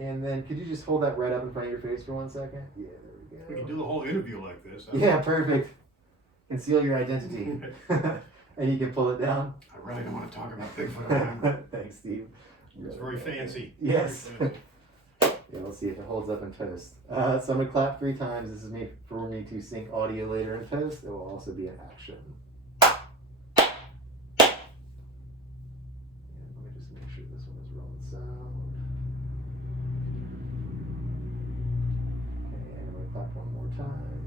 And then could you just hold that right up in front of your face for 1 second? Yeah, there we go. We can do the whole interview like this. Yeah, perfect. Conceal your identity. And you can pull it down. I really don't want to talk about Bigfoot. Thanks, Steve. It's very fancy. Yes. Very fancy. Yeah, we'll see if it holds up in post. So I'm going to clap 3 times. This is for me to sync audio later in post. It will also be an action. And let me just make sure this one is rolling sound. Okay, and I'm going to clap one more time.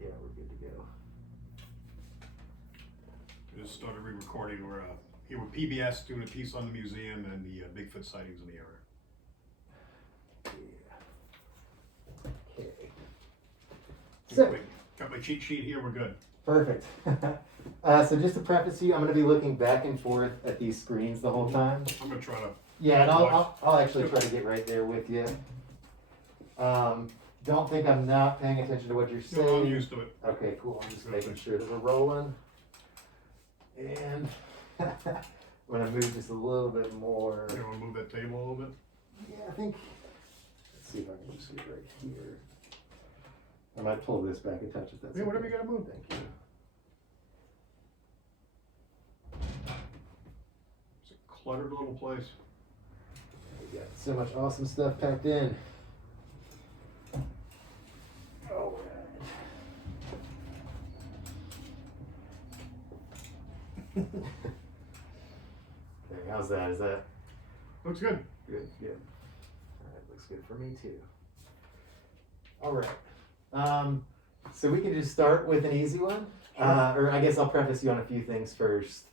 Yeah, we're good to go. We just started re-recording. We're here with PBS doing a piece on the museum and the Bigfoot sightings in the area. Yeah. Okay. Wait, got my cheat sheet here. We're good. Perfect. So just to preface you, I'm going to be looking back and forth at these screens the whole time. I'm gonna try to. Yeah, and I'll actually try to get right there with you. Don't think I'm not paying attention to what you're saying. No, I'm used to it. Okay, cool. I'm just making sure that we're rolling. And I'm going to move just a little bit more. You want to move that table a little bit? Yeah, I think. Let's see if I can just get right here. I might pull this back a touch if that's. Yeah, whatever okay. you gotta move. Thank you. It's a cluttered little place. We got so much awesome stuff packed in. All right. Okay, how's that? Is that Looks good. good? Good. All right, looks good for me too. All right. So we can just start with an easy one. Sure. Or I guess I'll preface you on a few things first.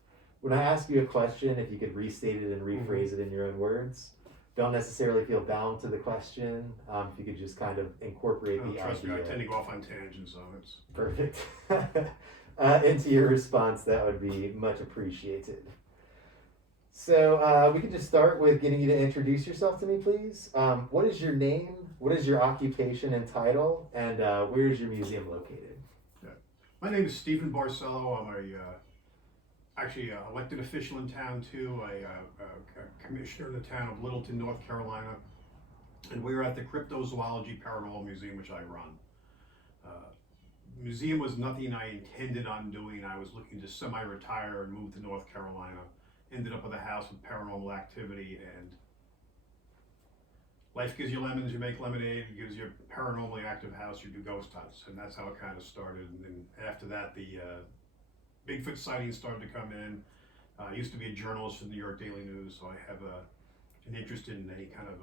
When I ask you a question, if you could restate it and rephrase it in your own words, don't necessarily feel bound to the question. If you could just kind of incorporate Oh, the trust idea. me, I tend to go off on tangents, so it's. Perfect. Into your response, that would be much appreciated. So we could just start with getting you to introduce yourself to me, please. What is your name? What is your occupation and title? And where is your museum located? My name is Stephen Barcelo. I'm actually an elected official in town too. A commissioner in the town of Littleton, North Carolina. And we're at the Cryptozoology Paranormal Museum, which I run. Museum was nothing I intended on doing. I was looking to semi-retire and move to North Carolina. Ended up with a house with paranormal activity, and life gives you lemons, you make lemonade. It gives you a paranormally active house, you do ghost hunts, and that's how it kind of started. And then after that, the Bigfoot sightings started to come in. I used to be a journalist for the New York Daily News, so I have an interest in any kind of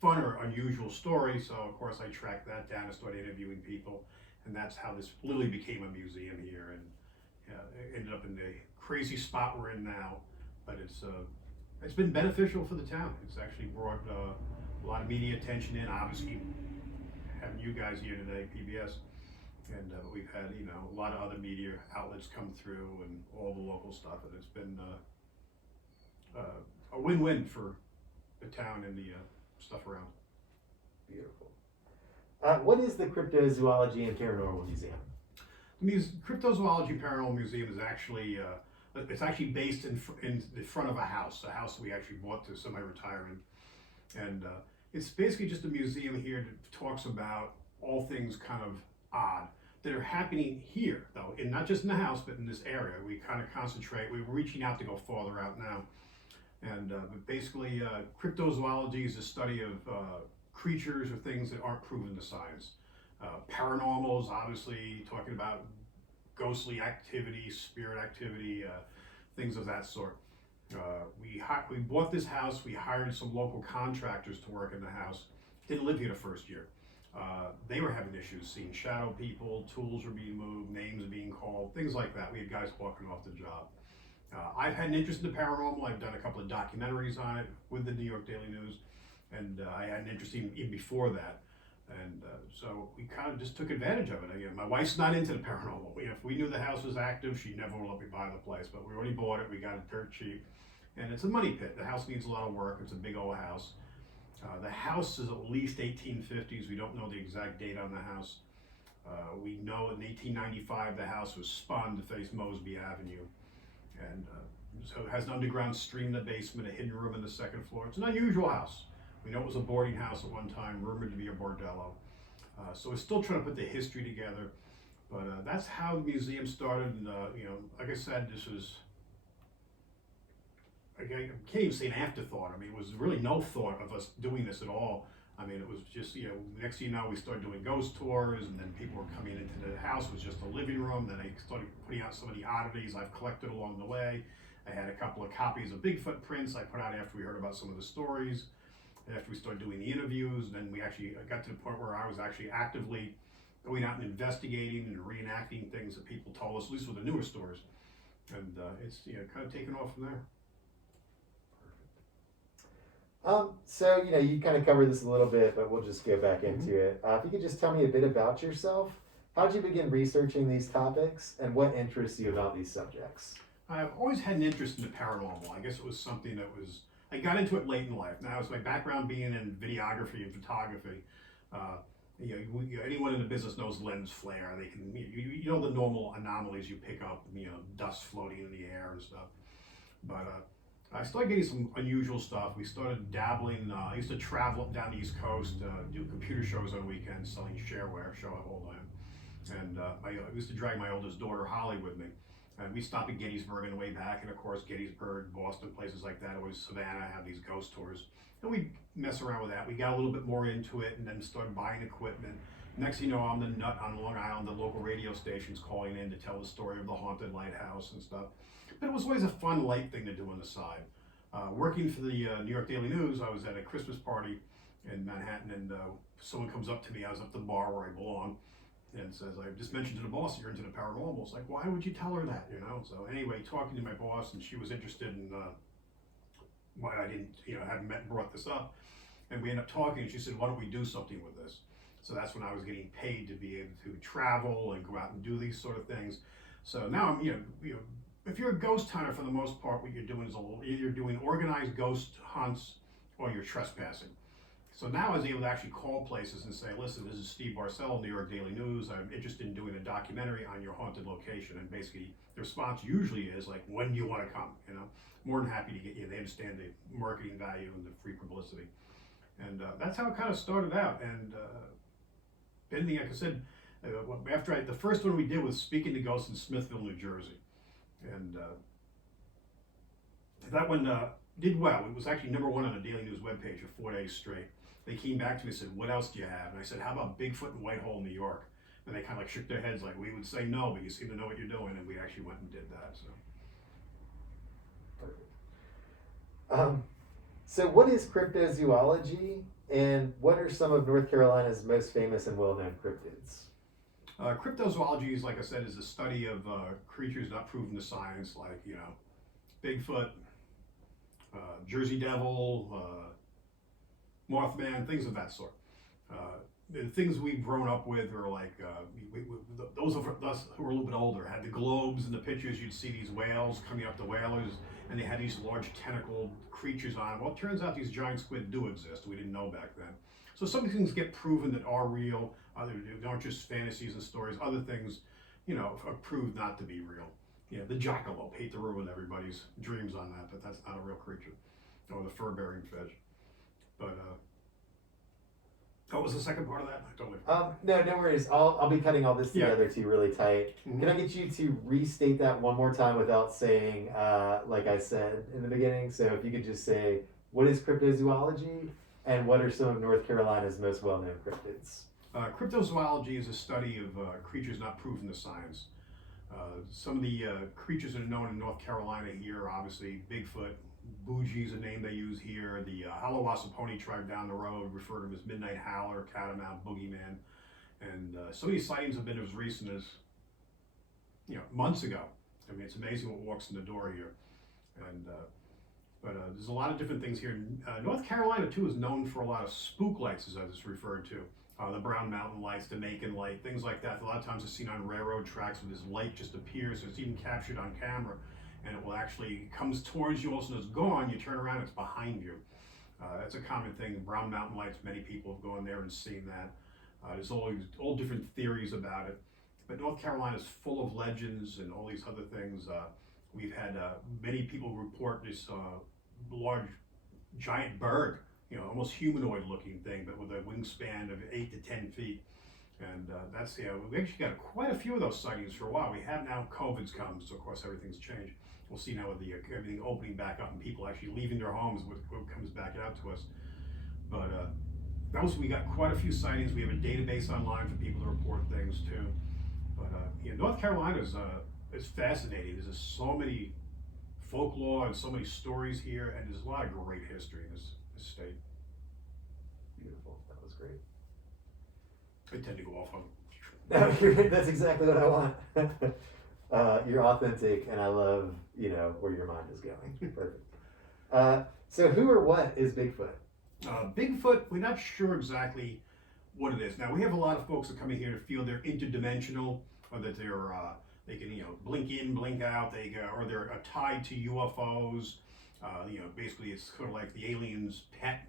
fun or unusual story. So of course I tracked that down and started interviewing people, and that's how this literally became a museum here, and it ended up in the crazy spot we're in now. But it's been beneficial for the town. It's actually brought a lot of media attention in. Obviously, having you guys here today, PBS, and we've had a lot of other media outlets come through and all the local stuff, and it's been a win-win for the town and the stuff around. Beautiful. What is the Cryptozoology and Paranormal Museum? The Cryptozoology Paranormal Museum is actually it's actually based in the front of a house we actually bought to semi-retire in, and it's basically just a museum here that talks about all things kind of odd that are happening here, though, and not just in the house, but in this area. We kind of concentrate. We're reaching out to go farther out now, and but basically, cryptozoology is the study of creatures or things that aren't proven to science. Paranormal is obviously talking about ghostly activity, spirit activity, things of that sort. We bought this house. We hired some local contractors to work in the house. Didn't live here the first year. They were having issues seeing shadow people, tools were being moved, names being called, things like that. We had guys walking off the job. I've had an interest in the paranormal. I've done a couple of documentaries on it with the New York Daily News, and I had an interest even before that. And so we kind of just took advantage of it. Again, my wife's not into the paranormal. If we knew the house was active, she never would let me buy the place. But we already bought it. We got it dirt cheap. And it's a money pit. The house needs a lot of work. It's a big old house. The house is at least 1850s. We don't know the exact date on the house. We know in 1895 the house was spun to face Mosby Avenue. And so it has an underground stream in the basement, a hidden room in the second floor. It's an unusual house. We know it was a boarding house at one time, rumored to be a bordello. So we're still trying to put the history together. But that's how the museum started. And, like I said, this was, I can't even say an afterthought. I mean, it was really no thought of us doing this at all. I mean, it was just, next thing you know, we started doing ghost tours, and then people were coming into the house. It was just a living room. Then I started putting out some of the oddities I've collected along the way. I had a couple of copies of Bigfoot prints I put out after we heard about some of the stories. After we started doing the interviews, then we actually got to the point where I was actually actively going out and investigating and reenacting things that people told us, at least with the newer stories. And it's kind of taken off from there. So, you kind of covered this a little bit, but we'll just go back into it. If you could just tell me a bit about yourself, how'd you begin researching these topics, and what interests you about these subjects? I've always had an interest in the paranormal. I guess it was something that I got into it late in life. Now, it's my background being in videography and photography. Anyone in the business knows lens flare. They can, the normal anomalies you pick up, dust floating in the air and stuff. But I started getting some unusual stuff. We started dabbling. I used to travel up down the East Coast, do computer shows on weekends, selling shareware, show at all time. And I used to drag my oldest daughter, Holly, with me. And we stopped at Gettysburg on the way back, and of course, Gettysburg, Boston, places like that. Always Savannah have these ghost tours. And we mess around with that. We got a little bit more into it, and then started buying equipment. Next thing you know, I'm the nut on Long Island, the local radio stations calling in to tell the story of the haunted lighthouse and stuff. But it was always a fun, light thing to do on the side. Working for the New York Daily News, I was at a Christmas party in Manhattan, and someone comes up to me. I was up the bar where I belong, and says, "I just mentioned to the boss that you're into the paranormal." It's like, why would you tell her that? So anyway, talking to my boss, and she was interested in why I didn't, hadn't met and brought this up, and we ended up talking. And she said, "Why don't we do something with this?" So that's when I was getting paid to be able to travel and go out and do these sort of things. So now I'm, if you're a ghost hunter, for the most part, what you're doing is either doing organized ghost hunts or you're trespassing. So now I was able to actually call places and say, "Listen, this is Steve Barcelo, New York Daily News. I'm interested in doing a documentary on your haunted location." And basically, the response usually is like, "When do you want to come?" More than happy to get you. They understand the marketing value and the free publicity. And that's how it kind of started out. And then, like I said, the first one we did was Speaking to Ghosts in Smithville, New Jersey. And that one did well. It was actually number one on the Daily News webpage for 4 days straight. They came back to me and said, "What else do you have?" And I said, "How about Bigfoot in Whitehall, New York?" And they kind of like shook their heads like, "We would say no, but you seem to know what you're doing." And we actually went and did that. So. Perfect. So what is cryptozoology, and what are some of North Carolina's most famous and well-known cryptids? Cryptozoology is, like I said, is the study of creatures not proven to science, like, Bigfoot, Jersey Devil, Mothman, things of that sort. The things we've grown up with are like, those of us who are a little bit older had the globes and the pictures. You'd see these whales coming up, the whalers, and they had these large tentacled creatures on them. Well, it turns out these giant squid do exist. We didn't know back then. So some things get proven that are real. They aren't just fantasies and stories. Other things, are proved not to be real. The jackalope. Hate to ruin everybody's dreams on that, but that's not a real creature. Or the fur-bearing fish. But what was the second part of that? I totally forgot. No worries. I'll be cutting all this together too really tight. Mm-hmm. Can I get you to restate that one more time without saying, like I said in the beginning? So if you could just say, what is cryptozoology, and what are some of North Carolina's most well-known cryptids? Cryptozoology is a study of creatures not proven to science. Some of the creatures that are known in North Carolina here are obviously Bigfoot. Bougie is a name they use here. The Halawasaponi tribe down the road refer to them as Midnight Howler, Catamount, Boogeyman. And some of these sightings have been as recent as, months ago. I mean, it's amazing what walks in the door here. And but there's a lot of different things here. North Carolina, too, is known for a lot of spook lights, as I was referred to. The Brown Mountain lights, the Macon light, things like that. A lot of times it's seen on railroad tracks where this light just appears. It's even captured on camera. And it will actually comes towards you, all of a sudden it's gone, you turn around, it's behind you. That's a common thing. Brown Mountain lights, many people have gone there and seen that. There's all different theories about it. But North Carolina is full of legends and all these other things. We've had many people report this large giant bird, almost humanoid looking thing, but with a wingspan of 8 to 10 feet. And that's, we actually got quite a few of those sightings for a while. We have now, COVID's come, so of course everything's changed. We'll see now with the everything opening back up and people actually leaving their homes, what comes back out to us. But we got quite a few sightings. We have a database online for people to report things too. But North Carolina is fascinating. There's just so many folklore and so many stories here, and there's a lot of great history in this state. Beautiful. That was great. I tend to go off on. No, that's exactly what I want. You're authentic, and I love, where your mind is going. Perfect. So who or what is Bigfoot? Bigfoot, we're not sure exactly what it is. Now, we have a lot of folks that come in here to feel they're interdimensional, or that they can blink in, blink out, or they're tied to UFOs. Basically it's sort of like the aliens' pet,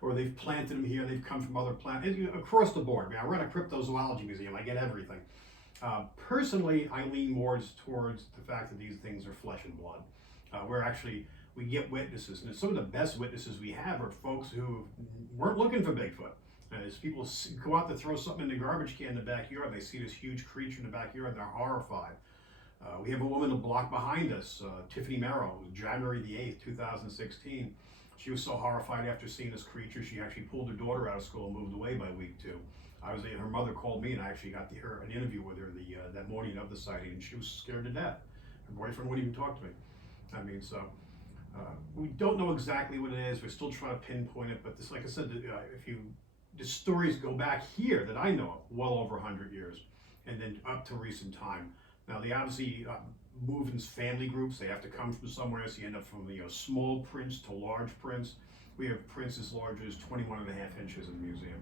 or they've planted them here, they've come from other planets, across the board. I mean, I run a cryptozoology museum, I get everything. Personally, I lean more towards the fact that these things are flesh and blood. We get witnesses, and some of the best witnesses we have are folks who weren't looking for Bigfoot. As people go out to throw something in the garbage can in the backyard, they see this huge creature in the backyard, and they're horrified. We have a woman a block behind us, Tiffany Merrill, January the 8th, 2016. She was so horrified after seeing this creature, she actually pulled her daughter out of school and moved away by week 2. Her mother called me, and I actually got an interview with her that morning of the sighting, and she was scared to death. Her boyfriend wouldn't even talk to me. We don't know exactly what it is. We're still trying to pinpoint it, but like I said, the stories go back here that I know of, well over 100 years, and then up to recent time. Now, they obviously move in family groups. They have to come from somewhere, so you end up from small prints to large prints. We have prints as large as 21.5 inches in the museum.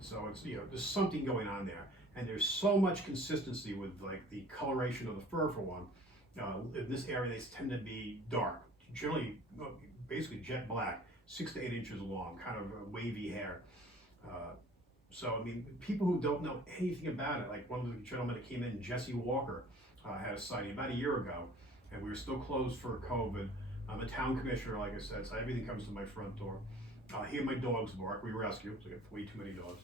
So it's, there's something going on there. And there's so much consistency with the coloration of the fur, for one. In this area, they tend to be dark, generally, basically jet black, 6 to 8 inches long, kind of wavy hair. People who don't know anything about it, like one of the gentlemen that came in, Jesse Walker, had a sighting about a year ago, and we were still closed for COVID. I'm a town commissioner, like I said, so everything comes to my front door. I hear my dogs bark. We rescue, so I got way too many dogs.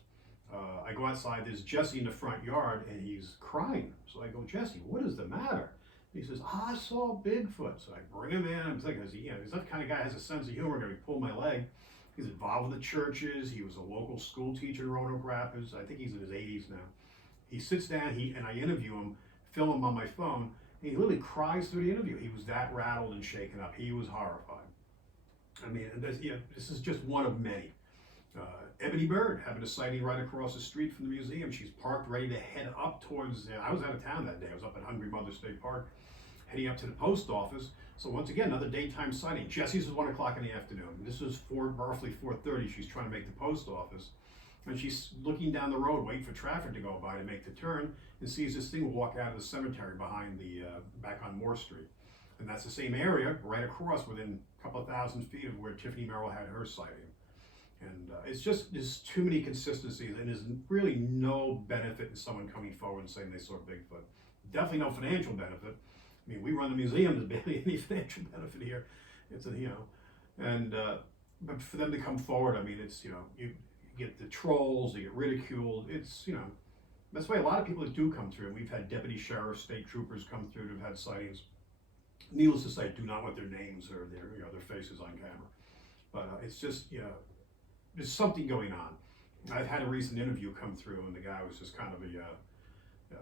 I go outside, there's Jesse in the front yard, and he's crying. So I go, Jesse, what is the matter? He says, I saw Bigfoot. So I bring him in. I'm thinking, he's that kind of guy has a sense of humor. Going to pull my leg. He's involved with the churches. He was a local school teacher in Roanoke Rapids. I think he's in his 80s now. He sits down, and I interview him, film him on my phone, and he literally cries through the interview. He was that rattled and shaken up. He was horrified. This is just one of many. Ebony Bird having a sighting right across the street from the museum. She's parked ready to head up towards, I was out of town that day. I was up at Hungry Mother State Park, heading up to the post office. So once again, another daytime sighting. Jesse's was 1 o'clock in the afternoon. This was roughly 4:30. She's trying to make the post office. And she's looking down the road, waiting for traffic to go by to make the turn, and sees this thing walk out of the cemetery behind back on Moore Street. And that's the same area, right across, within a couple of thousand feet of where Tiffany Merrill had her sighting. And there's too many consistencies, and there's really no benefit in someone coming forward and saying they saw Bigfoot. Definitely no financial benefit. We run the museum, there's barely any financial benefit here. But for them to come forward, it's, you get the trolls, you get ridiculed. That's why a lot of people that do come through, we've had deputy sheriffs, state troopers come through who've had sightings. Needless to say, do not want their names or their faces on camera. But it's just, there's something going on. I've had a recent interview come through, and the guy was just kind of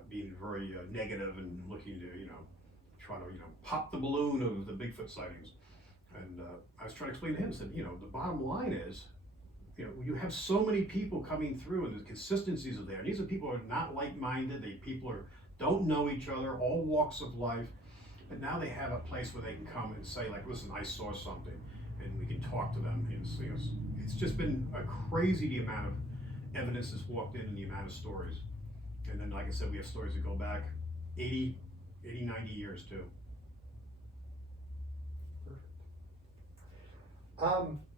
being very negative and looking to, try to, pop the balloon of the Bigfoot sightings. And I was trying to explain to him, said, the bottom line is, you have so many people coming through, and the consistencies are there. And these are people who are not like-minded. People don't know each other, all walks of life. But now they have a place where they can come and say, listen, I saw something, and we can talk to them. It's just been a crazy the amount of evidence that's walked in and the amount of stories. And then, like I said, we have stories that go back 80, 90 years too. Perfect.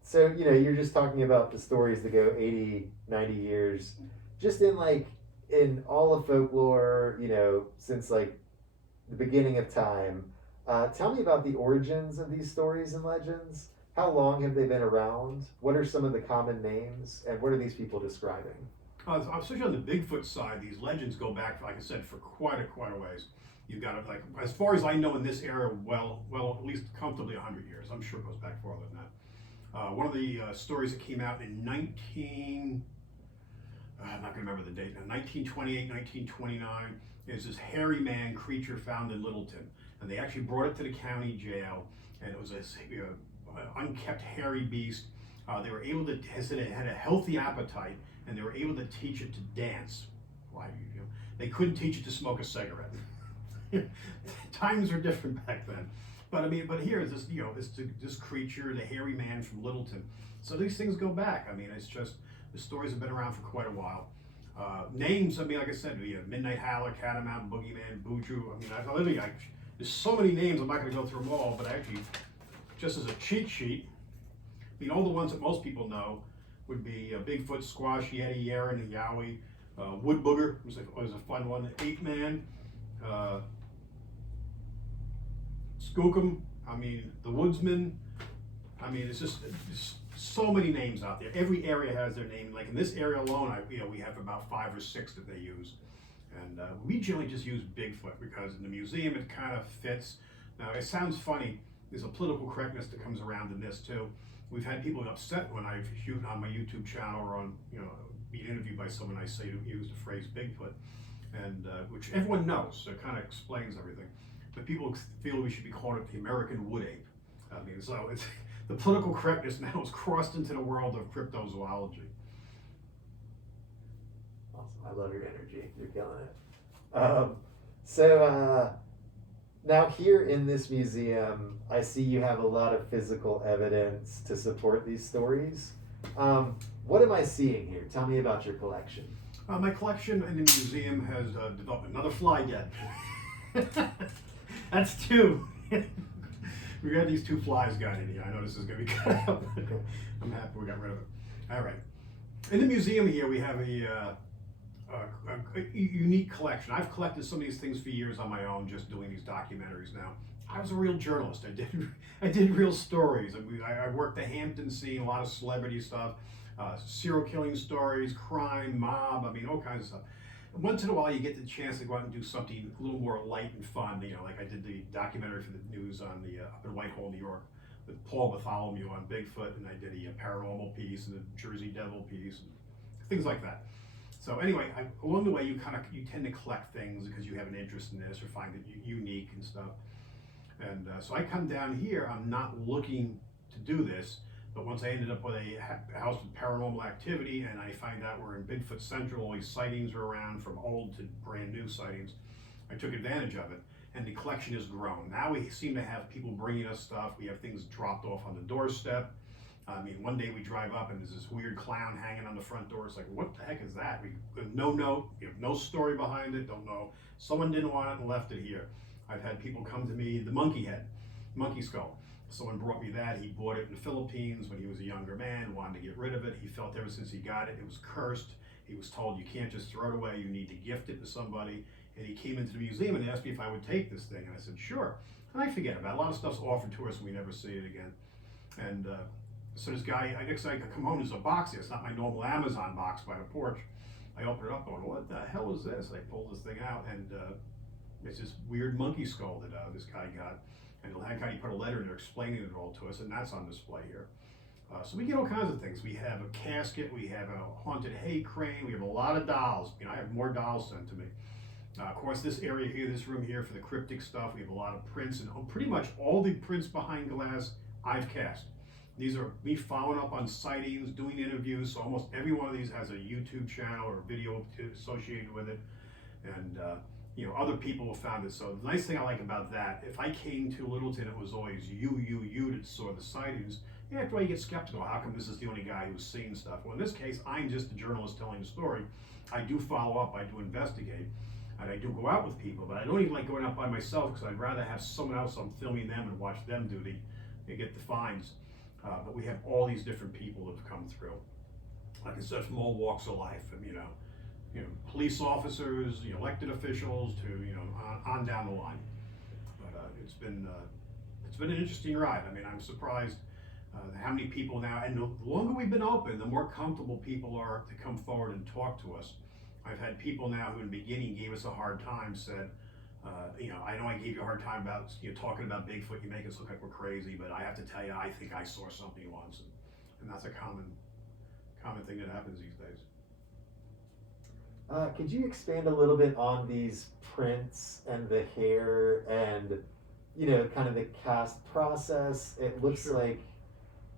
So, you're just talking about the stories that go 80, 90 years. Just in all of folklore, since the beginning of time. Tell me about the origins of these stories and legends. How long have they been around? What are some of the common names, and what are these people describing? Especially on the Bigfoot side, these legends go back, like I said, for quite a ways. You've got it, like, as far as I know in this area, well, at least comfortably 100 years. I'm sure it goes back farther than that. One of the stories that came out in I'm not going to remember the date now, 1928, 1929, is this hairy man creature found in Littleton. And they actually brought it to the county jail, and it was this unkept hairy beast. They were able to, said it had a healthy appetite, and they were able to teach it to dance. Why, they couldn't teach it to smoke a cigarette. Times were different back then. But I mean, here is this, this creature, the hairy man from Littleton. So these things go back. I mean, it's just, the stories have been around for quite a while. Names, I mean, like I said, Midnight Howler, Catamount, Boogeyman, Buju. I mean, there's so many names, I'm not going to go through them all, but actually, just as a cheat sheet, I mean, all the ones that most people know would be Bigfoot, Squash, Yeti, Yeren, Yowie, Wood Booger was a fun one, Ape Man, Skookum, I mean, the Woodsman. I mean, it's just so many names out there. Every area has their name. Like in this area alone, we have about 5 or 6 that they use. And we generally just use Bigfoot because in the museum it kind of fits. Now it sounds funny, there's a political correctness that comes around in this too. We've had people upset when I shoot on my YouTube channel or on, being interviewed by someone, I say to use the phrase Bigfoot, and which everyone knows, so it kind of explains everything. But people feel we should be calling it the American wood ape. I mean, so it's the political correctness now has crossed into the world of cryptozoology. Awesome. I love your energy. You're killing it. So now here in this museum, I see you have a lot of physical evidence to support these stories. What am I seeing here? Tell me about your collection. My collection in the museum has developed another fly den. That's 2. We got these 2 flies got in here. I know this is going to be cut out. I'm happy we got rid of it. All right. In the museum here, we have a unique collection. I've collected some of these things for years on my own, just doing these documentaries now. I was a real journalist. I did real stories. I worked the Hampton scene, a lot of celebrity stuff, serial killing stories, crime, mob. I mean, all kinds of stuff. Once in a while, you get the chance to go out and do something a little more light and fun. Like I did the documentary for the news on the up in Whitehall, New York, with Paul Bartholomew on Bigfoot, and I did a paranormal piece and a Jersey Devil piece, and things like that. So anyway, along the way, you tend to collect things because you have an interest in this or find it unique and stuff. And so I come down here. I'm not looking to do this. But once I ended up with a house with paranormal activity, and I find out we're in Bigfoot Central, all these sightings are around from old to brand new sightings, I took advantage of it, and the collection has grown. Now we seem to have people bringing us stuff. We have things dropped off on the doorstep. I mean, one day we drive up and there's this weird clown hanging on the front door. It's like, what the heck is that? No note, you have no story behind it, don't know. Someone didn't want it and left it here. I've had people come to me, the monkey head, monkey skull. Someone brought me that. He bought it in the Philippines when he was a younger man, wanted to get rid of it. He felt ever since he got it, it was cursed. He was told you can't just throw it away, you need to gift it to somebody. And he came into the museum and asked me if I would take this thing. And I said, sure. And I forget about it. A lot of stuff's offered to us and we never see it again. And so this guy, I come home, there's a box here. It's not my normal Amazon box by the porch. I open it up going, what the hell is this? I pull this thing out and it's this weird monkey skull that this guy got. And he put a letter in there explaining it all to us, and that's on display here. So we get all kinds of things. We have a casket, we have a haunted hay crane, we have a lot of dolls. I have more dolls sent to me. Of course, this area here, this room here for the cryptic stuff, we have a lot of prints, and pretty much all the prints behind glass I've cast. These are me following up on sightings, doing interviews, so almost every one of these has a YouTube channel or video associated with it. And other people have found it. So the nice thing I like about that, if I came to Littleton, it was always you that saw the sightings. After I get skeptical, how come this is the only guy who's seen stuff? Well, in this case, I'm just the journalist telling the story. I do follow up, I do investigate, and I do go out with people, but I don't even like going out by myself because I'd rather have someone else, I'm filming them and watch them do they get the finds. But we have all these different people that have come through. Like I said, from all walks of life, from, police officers, elected officials, to on down the line. It's been an interesting ride. I mean, I'm surprised how many people now, and the longer we've been open, the more comfortable people are to come forward and talk to us. I've had people now who in the beginning gave us a hard time, said, I know I gave you a hard time about talking about Bigfoot, you make us look like we're crazy, but I have to tell you, I think I saw something once. And that's a common thing that happens these days. Could you expand a little bit on these prints and the hair and, kind of the cast process? It looks Sure. like,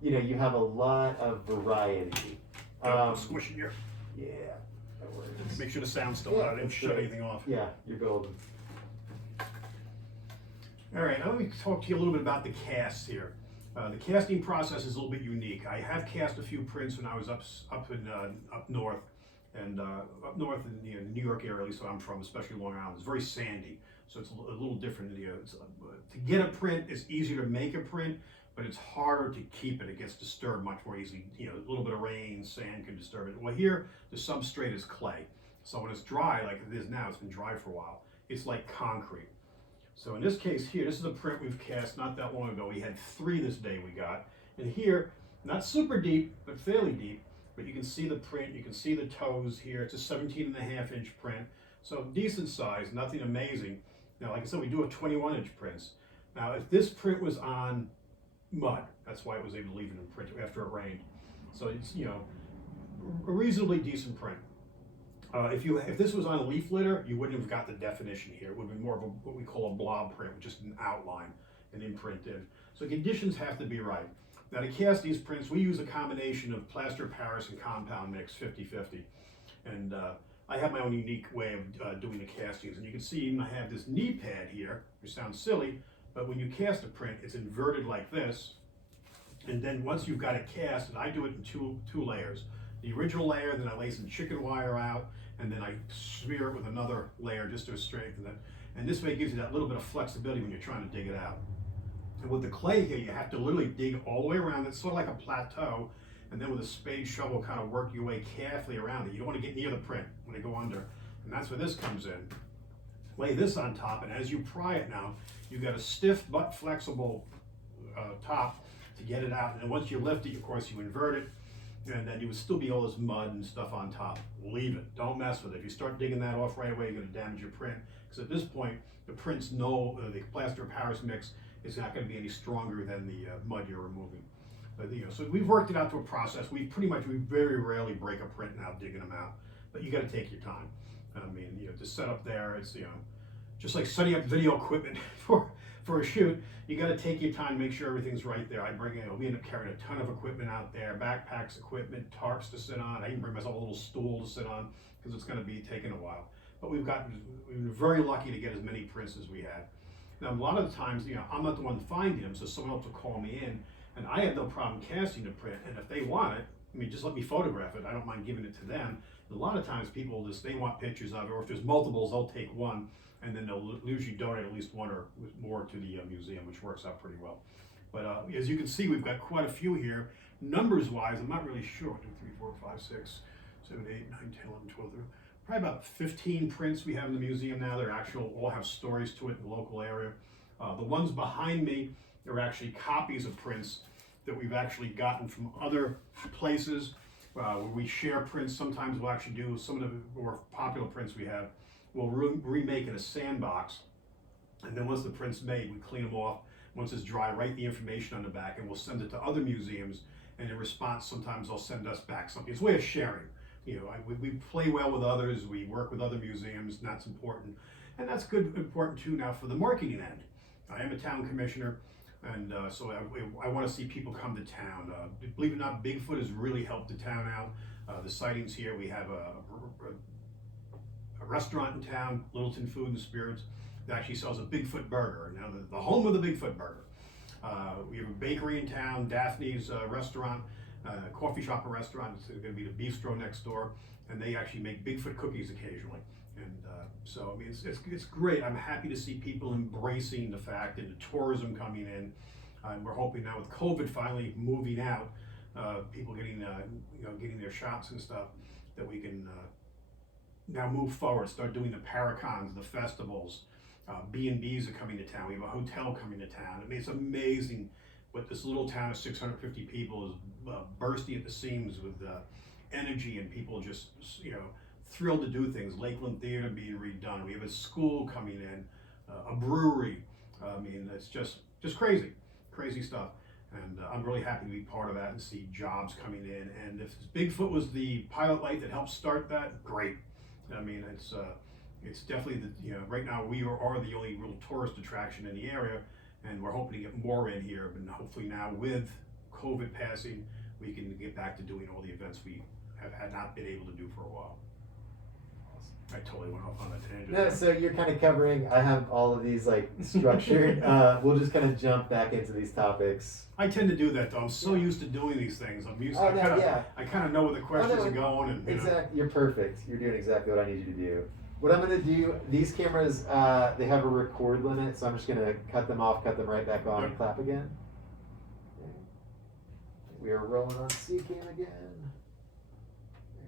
you have a lot of variety. Squishing your. Yeah, that works. Make sure the sound's still out. I didn't shut anything off. Yeah, you're golden. All right, let me talk to you a little bit about the casts here. The casting process is a little bit unique. I have cast a few prints when I was up north, and up north in the New York area, at least where I'm from, especially Long Island. It's very sandy, so it's a little different. To get a print, it's easier to make a print, but it's harder to keep it. It gets disturbed much more easily. A little bit of rain, sand can disturb it. Well, here the substrate is clay, so when it's dry, like it is now, it's been dry for a while. It's like concrete. So in this case here, this is a print we've cast not that long ago. We had 3 this day we got. And here, not super deep, but fairly deep, but you can see the print, you can see the toes here. It's a 17.5-inch print. So decent size, nothing amazing. Now, like I said, we do have 21-inch prints. Now, if this print was on mud, that's why it was able to leave it in print after it rained. So it's, a reasonably decent print. If this was on leaf litter, you wouldn't have got the definition here. It would be more of what we call a blob print, just an outline, an imprint in. So conditions have to be right. Now to cast these prints, we use a combination of plaster of Paris and compound mix, 50-50. And I have my own unique way of doing the castings. And you can see even I have this knee pad here, which sounds silly, but when you cast a print, it's inverted like this. And then once you've got it cast, and I do it in two layers. The original layer, then I lay some chicken wire out, and then I smear it with another layer just to strengthen it. And this way it gives you that little bit of flexibility when you're trying to dig it out. And with the clay here, you have to literally dig all the way around. It's sort of like a plateau, and then with a spade shovel kind of work your way carefully around it. You don't want to get near the print when they go under. And that's where this comes in. Lay this on top, and as you pry it now, you've got a stiff but flexible top to get it out. And then once you lift it, of course, you invert it, and then you would still be all this mud and stuff on top. Leave it. Don't mess with it. If you start digging that off right away, you're going to damage your print. Because at this point, the prints know the plaster of Paris mix is not going to be any stronger than the mud you're removing. But, so we've worked it out to a process. We very rarely break a print now digging them out. But you got to take your time. I mean, to set up there, it's just like setting up video equipment for a shoot. You got to take your time, make sure everything's right there. We end up carrying a ton of equipment out there, backpacks, equipment, tarps to sit on. I even bring myself a little stool to sit on because it's going to be taking a while. But we've been very lucky to get as many prints as we had. Now, a lot of the times, I'm not the one finding them, so someone else will call me in, and I have no problem casting the print. And if they want it, just let me photograph it. I don't mind giving it to them. A lot of times people they want pictures of it, or if there's multiples, they'll take one, and then they'll usually donate at least one or more to the museum, which works out pretty well. But as you can see, we've got quite a few here. Numbers-wise, I'm not really sure. 1, 2, 3, 4, 5, 6, 7, 8, 9, 10, 11, 12, 13. Probably about 15 prints we have in the museum now. They're all have stories to it in the local area. The ones behind me are actually copies of prints that we've actually gotten from other places where we share prints. Sometimes we'll actually do some of the more popular prints we have. We'll remake in a sandbox, and then once the print's made, we clean them off. Once it's dry, write the information on the back, and we'll send it to other museums. And in response, sometimes they'll send us back something. It's a way of sharing. We play well with others. We work with other museums, and that's important. And that's important too now for the marketing end. I am a town commissioner, and so I want to see people come to town. Believe it or not, Bigfoot has really helped the town out. The sightings here, we have a restaurant in town, Littleton Food and Spirits, that actually sells a Bigfoot burger. Now, the home of the Bigfoot burger. We have a bakery in town, Daphne's restaurant, coffee shop and restaurant. It's going to be the bistro next door, and they actually make Bigfoot cookies occasionally. And so, it's great. I'm happy to see people embracing the fact and the tourism coming in. We're hoping now with COVID finally moving out, people getting their shots and stuff, that we can now move forward, start doing the paracons, the festivals, B&Bs are coming to town. We have a hotel coming to town. I mean, it's amazing what this little town of 650 people is bursting at the seams with energy, and people just, thrilled to do things. Lakeland Theater being redone. We have a school coming in, a brewery. I mean, it's just crazy stuff. And I'm really happy to be part of that and see jobs coming in. And if Bigfoot was the pilot light that helped start that, great. I mean, it's definitely right now we are the only real tourist attraction in the area, and we're hoping to get more in here. But hopefully now with COVID passing, we can get back to doing all the events we had not been able to do for a while. I totally went off on a tangent. No, so you're kind of covering. I have all of these like structured. We'll just kind of jump back into these topics. I tend to do that though. I'm so used to doing these things. I'm used. I kind of know where the questions are going. And exactly, you're perfect. You're doing exactly what I need you to do. What I'm going to do. These cameras, they have a record limit, so I'm just going to cut them off, cut them right back on, and clap again. Okay. We are rolling on C-cam again.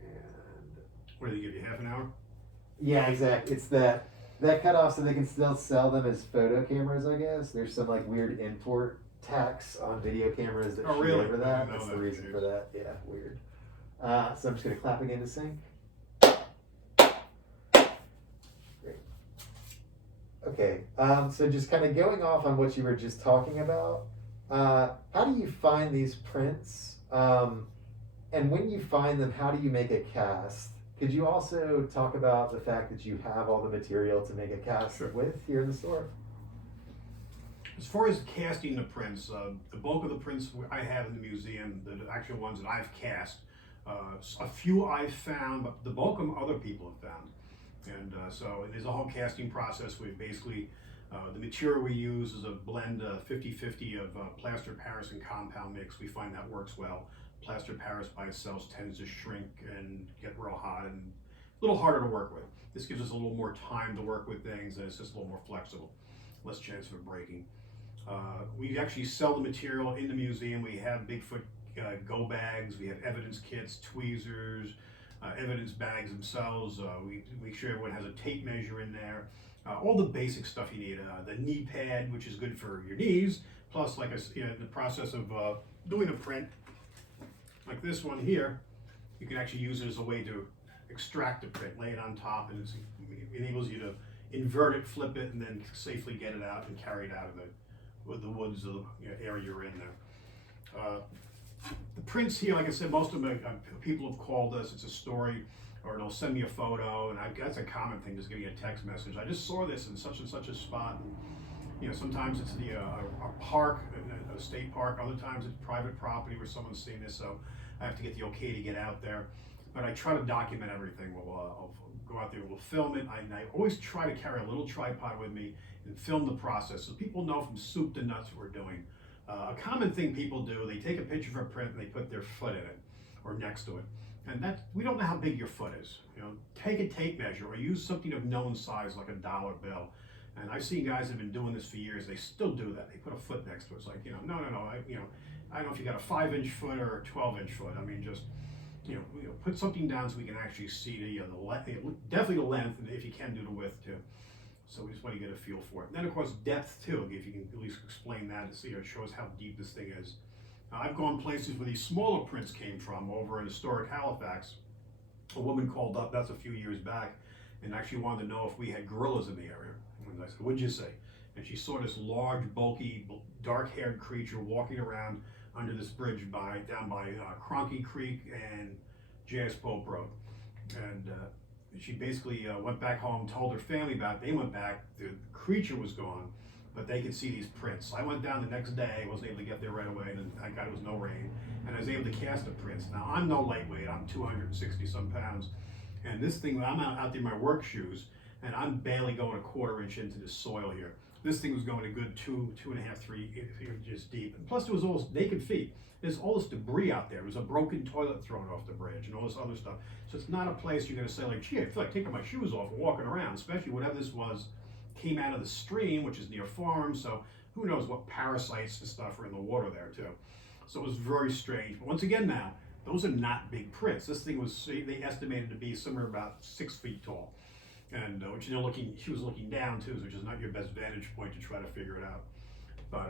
And what do they give you? Half an hour? Yeah, exactly. It's that cutoff so they can still sell them as photo cameras, I guess. There's some like weird import tax on video cameras that shoot really? over that. That's the reason for that. Yeah, weird. So I'm just going to clap again to sync. Great. Okay, so just kind of going off on what you were just talking about, how do you find these prints? And when you find them, how do you make a cast? Could you also talk about the fact that you have all the material to make a cast with here in the store? As far as casting the prints, the bulk of the prints I have in the museum, the actual ones that I've cast, a few I've found, but the bulk of them other people have found. And so there's a whole casting process. We basically, the material we use is a blend 50-50 of plaster Paris and compound mix. We find that works well. Plaster Paris by itself tends to shrink and get real hot and a little harder to work with. This gives us a little more time to work with things, and it's just a little more flexible, less chance of breaking. We actually sell the material in the museum. We have Bigfoot go bags, we have evidence kits, tweezers, evidence bags themselves. We make sure everyone has a tape measure in there. All the basic stuff you need. The knee pad, which is good for your knees, plus like the process of doing a print, like this one here, you can actually use it as a way to extract the print, lay it on top, and it enables you to invert it, flip it, and then safely get it out and carry it out of the woods or the area you're in there. The prints here, like I said, most of them people have called us. It's a story, or they'll send me a photo, and that's a common thing, just getting a text message. I just saw this in such and such a spot. And, sometimes it's a park, a state park. Other times it's private property where someone's seen this, so I have to get the okay to get out there. But I try to document everything. I'll go out there, we'll film it. I always try to carry a little tripod with me and film the process so people know from soup to nuts what we're doing. A common thing people do, they take a picture of a print and they put their foot in it or next to it. And we don't know how big your foot is. Take a tape measure or use something of known size like a dollar bill. And I've seen guys that have been doing this for years. They still do that. They put a foot next to it. It's like, no. I don't know if you got a 5-inch foot or a 12-inch foot. I mean, just put something down so we can actually see definitely the length, and if you can do the width too. So we just want to get a feel for it. And then of course depth too. If you can at least explain that and see, it shows how deep this thing is. I've gone places where these smaller prints came from. Over in historic Halifax, a woman called up. That's a few years back, and actually wanted to know if we had gorillas in the area. And I said, "What'd you say?" And she saw this large, bulky, dark-haired creature walking around under this bridge down by Cronky Creek and J.S. Pope Road. And she basically went back home, told her family about it. They went back, the creature was gone, but they could see these prints. I went down the next day, wasn't able to get there right away, and thank God it was no rain, and I was able to cast the prints. Now, I'm no lightweight, I'm 260-some pounds, and this thing, I'm out there in my work shoes, and I'm barely going a 1/4 inch into the soil here. This thing was going a good 2.5, 3 inches deep. And plus, there was all naked feet. There's all this debris out there. There was a broken toilet thrown off the bridge and all this other stuff. So it's not a place you're going to say, like, gee, I feel like taking my shoes off and walking around, especially whatever this was came out of the stream, which is near farms. So who knows what parasites and stuff are in the water there, too. So it was very strange. But once again now, those are not big prints. This thing was, they estimated to be somewhere about 6 feet tall. and which she was looking down too, which is not your best vantage point to try to figure it out. But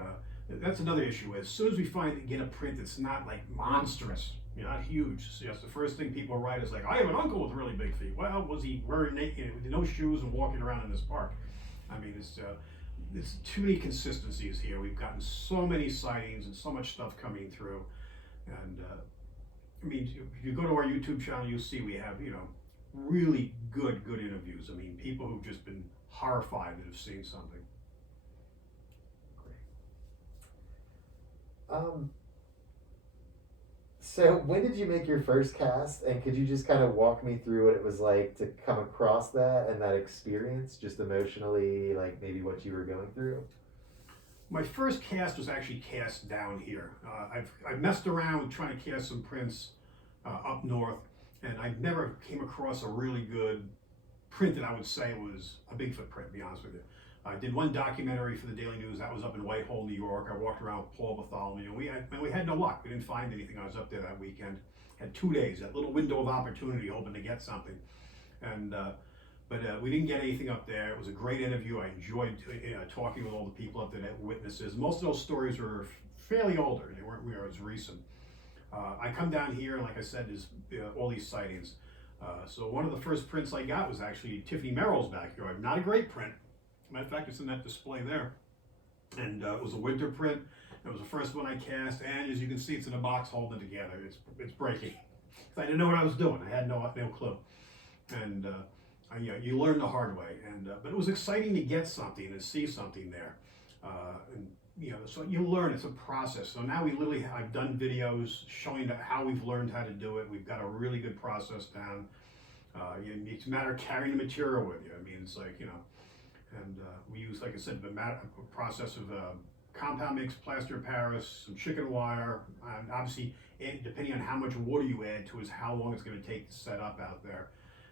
that's another issue. As soon as we get a print that's not like monstrous, not huge. So yes, the first thing people write is like, I have an uncle with really big feet. Well, was he wearing naked, with no shoes and walking around in this park? I mean, it's too many consistencies here. We've gotten so many sightings and so much stuff coming through. And I mean, if you go to our YouTube channel, you'll see we have, really good interviews. I mean, people who've just been horrified that have seen something. So when did you make your first cast, and could you just kind of walk me through what it was like to come across that and that experience, just emotionally, like maybe what you were going through? My first cast was actually cast down here. I've messed around with trying to cast some prints up north, and I never came across a really good print that I would say was a Bigfoot print, to be honest with you. I did one documentary for the Daily News. That was up in Whitehall, New York. I walked around with Paul Bartholomew. We had no luck. We didn't find anything. I was up there that weekend. Had 2 days, that little window of opportunity, hoping to get something. And but we didn't get anything up there. It was a great interview. I enjoyed talking with all the people up there that were witnesses. Most of those stories were fairly older. They weren't as recent. I come down here, and like I said, there's all these sightings. So one of the first prints I got was actually Tiffany Merrill's backyard. Not a great print. Matter of fact, it's in that display there. And it was a winter print. It was the first one I cast, and as you can see, it's in a box holding it together. It's breaking. I didn't know what I was doing. I had no clue. And you learn the hard way. And but it was exciting to get something and see something there. So you learn. It's a process. So now I've done videos showing how we've learned how to do it. We've got a really good process down. It's a matter of carrying the material with you. I mean, it's like, and we use, like I said, a process of compound mix, plaster of Paris, some chicken wire, and obviously, depending on how much water you add to it, is how long it's going to take to set up out there.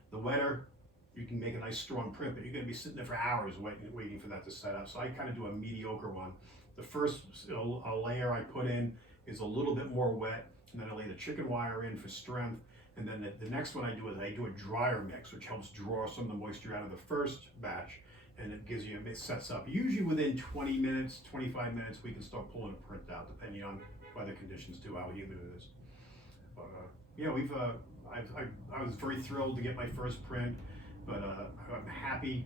The wetter, you can make a nice strong print, but you're going to be sitting there for hours waiting for that to set up. So I kind of do a mediocre one. The first layer I put in is a little bit more wet, and then I lay the chicken wire in for strength. And then the next one I do a drier mix, which helps draw some of the moisture out of the first batch. And it sets up. Usually within 20 minutes, 25 minutes, we can start pulling a print out, depending on weather conditions too, how humid it is. But I was very thrilled to get my first print, but I'm happy.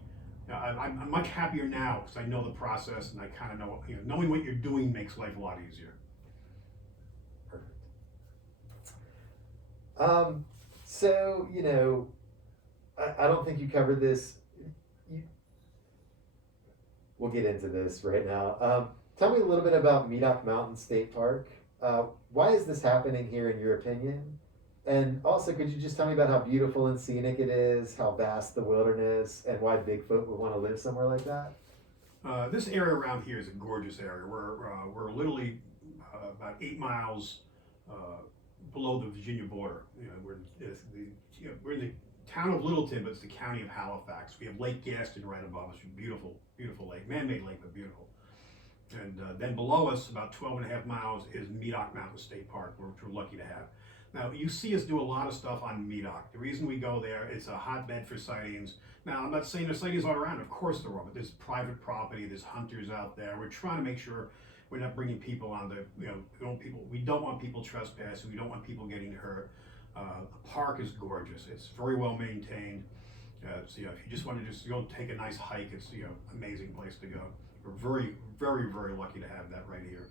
I'm much happier now because I know the process, and I kind of know, knowing what you're doing makes life a lot easier. Perfect. So, I don't think you covered this. We'll get into this right now. Tell me a little bit about Meedok Mountain State Park. Why is this happening here, in your opinion? And also, could you just tell me about how beautiful and scenic it is, how vast the wilderness, and why Bigfoot would want to live somewhere like that? This area around here is a gorgeous area. We're literally about 8 miles below the Virginia border. We're in the town of Littleton, but it's the county of Halifax. We have Lake Gaston right above us, beautiful lake, man-made lake, but beautiful. And then below us, about 12.5 miles, is Meedok Mountain State Park, which we're lucky to have. Now, you see us do a lot of stuff on Meedok. The reason we go there, it's a hotbed for sightings. Now, I'm not saying there's sightings all around. Of course there are, but there's private property, there's hunters out there. We're trying to make sure we're not bringing people on we don't want people trespassing. We don't want people getting hurt. The park is gorgeous. It's very well maintained. If you just want to go take a nice hike, it's amazing place to go. We're very, very, very lucky to have that right here.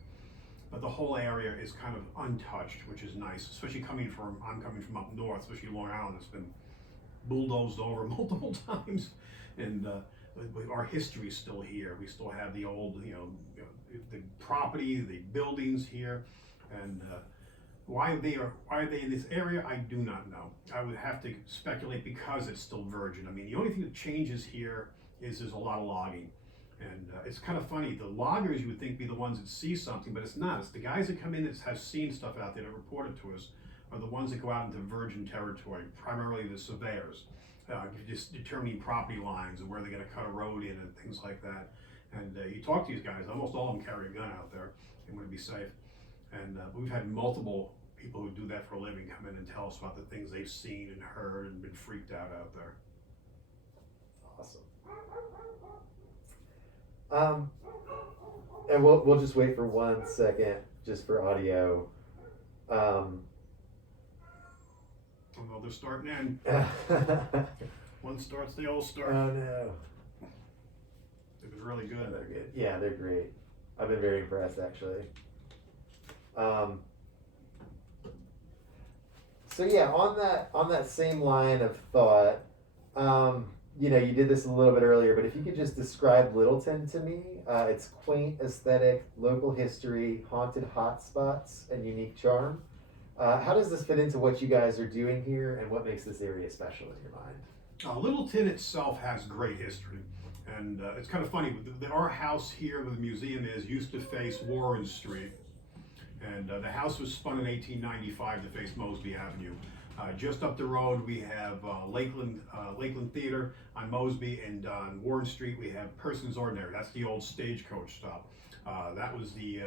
But the whole area is kind of untouched, which is nice, especially I'm coming from up north, especially Long Island. It's been bulldozed over multiple times, and our history is still here. We still have the old, the property, the buildings here, and why they in this area, I do not know. I would have to speculate because it's still virgin. I mean, the only thing that changes here is there's a lot of logging. And it's kind of funny, the loggers you would think be the ones that see something, but it's not. It's the guys that come in that have seen stuff out there that report it to us are the ones that go out into virgin territory, primarily the surveyors, just determining property lines and where they're going to cut a road in and things like that. And you talk to these guys, almost all of them carry a gun out there and want to be safe. And we've had multiple people who do that for a living come in and tell us about the things they've seen and heard and been freaked out there. Awesome. And we'll just wait for 1 second, just for audio. Well, they're starting in. One starts, they all start. Oh no. It was really good. They're good. Yeah, they're great. I've been very impressed, actually. So yeah, on that same line of thought, you did this a little bit earlier, but if you could just describe Littleton to me, its quaint aesthetic, local history, haunted hotspots, and unique charm. How does this fit into what you guys are doing here, and what makes this area special in your mind? Littleton itself has great history, and it's kind of funny. Our house here, where the museum is, used to face Warren Street, and the house was spun in 1895 to face Mosby Avenue. Just up the road, we have Lakeland Theater on Mosby, and on Warren Street, we have Person's Ordinary. That's the old stagecoach stop. That was the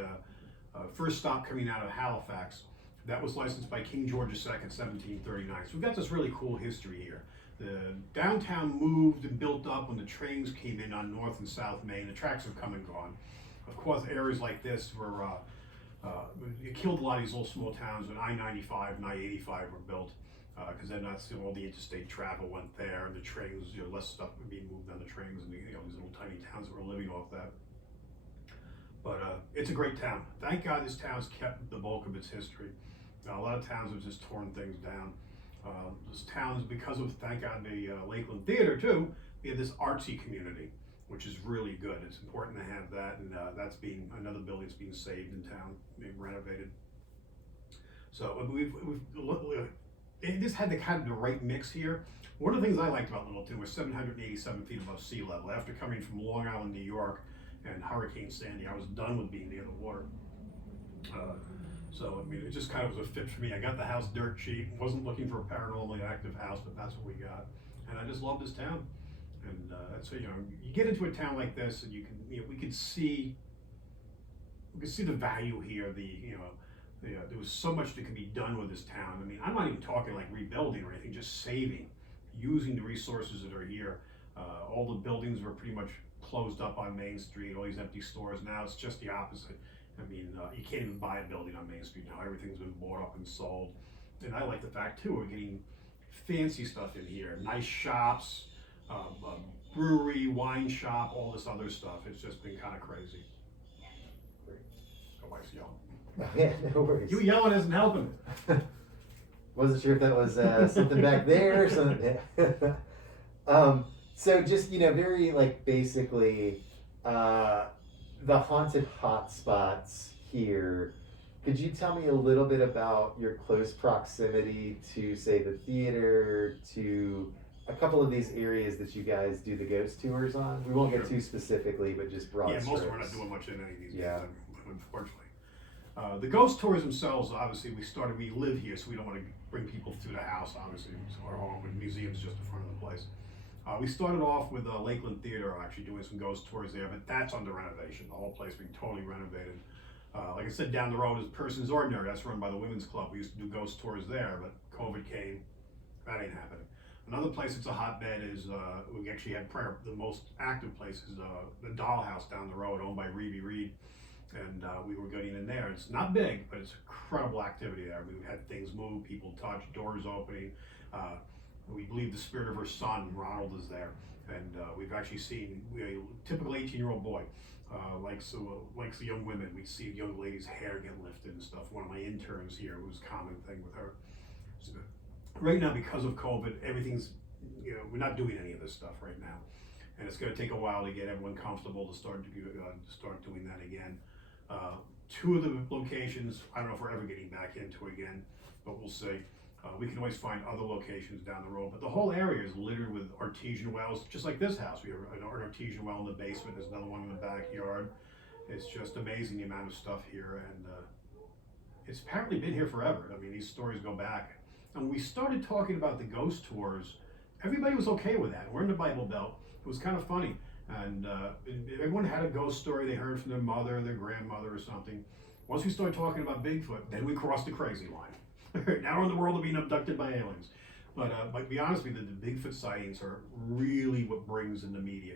first stop coming out of Halifax. That was licensed by King George II, 1739. So we've got this really cool history here. The downtown moved and built up when the trains came in on North and South Main. The tracks have come and gone. Of course, areas like this were, it killed a lot of these little small towns when I-95 and I-85 were built, because then that's all the interstate travel went there, and the trains, less stuff being moved on the trains, and these little tiny towns that were living off that. But it's a great town. Thank God this town's kept the bulk of its history. A lot of towns have just torn things down. This town's, because of, thank God, the Lakeland Theater too, we have this artsy community, which is really good. It's important to have that, and that's another building's being saved in town, being renovated. So this had the right mix here. One of the things I liked about Littleton was 787 feet above sea level. After coming from Long Island, New York, and Hurricane Sandy, I was done with being near the water. So, it just kind of was a fit for me. I got the house dirt cheap, wasn't looking for a paranormally active house, but that's what we got. And I just love this town. And so, you get into a town like this, and we could see the value here. There was so much that could be done with this town. I'm not even talking like rebuilding or anything, just saving, using the resources that are here. All the buildings were pretty much closed up on Main Street, all these empty stores. Now it's just the opposite. You can't even buy a building on Main Street now. Everything's been bought up and sold. And I like the fact too, we're getting fancy stuff in here. Nice shops, brewery, wine shop, all this other stuff. It's just been kind of crazy. My wife's yelling. Yeah, no worries. You yelling isn't helping. Wasn't sure if that was something back there or something. So just, very basically, the haunted hotspots here. Could you tell me a little bit about your close proximity to, say, the theater, to a couple of these areas that you guys do the ghost tours on? We won't get too specifically, but just broad strokes. Yeah, most of them are not doing much in any of these days, unfortunately. The ghost tours themselves, obviously, we live here, so we don't want to bring people through the house, obviously, our home, and museum's just in front of the place. We started off with Lakeland Theater, actually doing some ghost tours there, but that's under renovation. The whole place being totally renovated. Like I said, down the road is Person's Ordinary. That's run by the Women's Club. We used to do ghost tours there, but COVID came. That ain't happening. Another place that's a hotbed is, we actually had the most active place is the Dollhouse down the road, owned by Reeve Reed. And we were getting in there. It's not big, but it's incredible activity there. We had things move, people touch, doors opening. We believe the spirit of her son, Ronald, is there. And we've actually seen a typical 18-year-old boy, likes the young women. We see young ladies' hair get lifted and stuff. One of my interns here, it was a common thing with her. So right now, because of COVID, everything's, we're not doing any of this stuff right now. And it's going to take a while to get everyone comfortable to start doing that again. Two of the locations, I don't know if we're ever getting back into again, but we'll see. We can always find other locations down the road, but the whole area is littered with artesian wells, just like this house. We have an artesian well in the basement. There's another one in the backyard. It's just amazing the amount of stuff here, and it's apparently been here forever. These stories go back. And when we started talking about the ghost tours, everybody was okay with that. We're in the Bible Belt. It was kind of funny. And everyone had a ghost story they heard from their mother, their grandmother, or something. Once we started talking about Bigfoot, then we crossed the crazy line. Now we're in the world of being abducted by aliens. But to be honest with you, the Bigfoot sightings are really what brings in the media.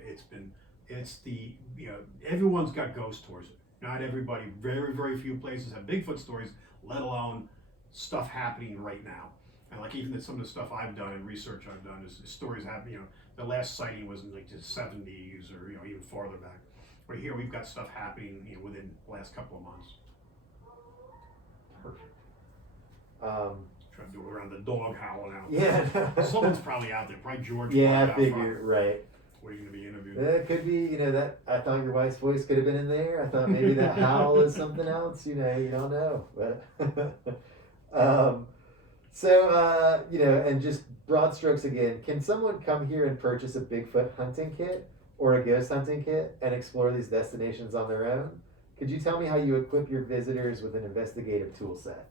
It's the, everyone's got ghost tours. Not everybody, very, very few places have Bigfoot stories, let alone stuff happening right now. And like even some of the stuff I've done and research I've done is stories happen, the last sighting was in like the 70s or, even farther back. But here we've got stuff happening, within the last couple of months. Perfect. Trying to do it around the dog howling out. Yeah. Someone's probably out there, probably George. Yeah, I figure, right. Waiting to be interviewed. That could be, that I thought your wife's voice could have been in there. I thought maybe that howl is something else. You don't know. But and just broad strokes again. Can someone come here and purchase a Bigfoot hunting kit or a ghost hunting kit and explore these destinations on their own? Could you tell me how you equip your visitors with an investigative tool set?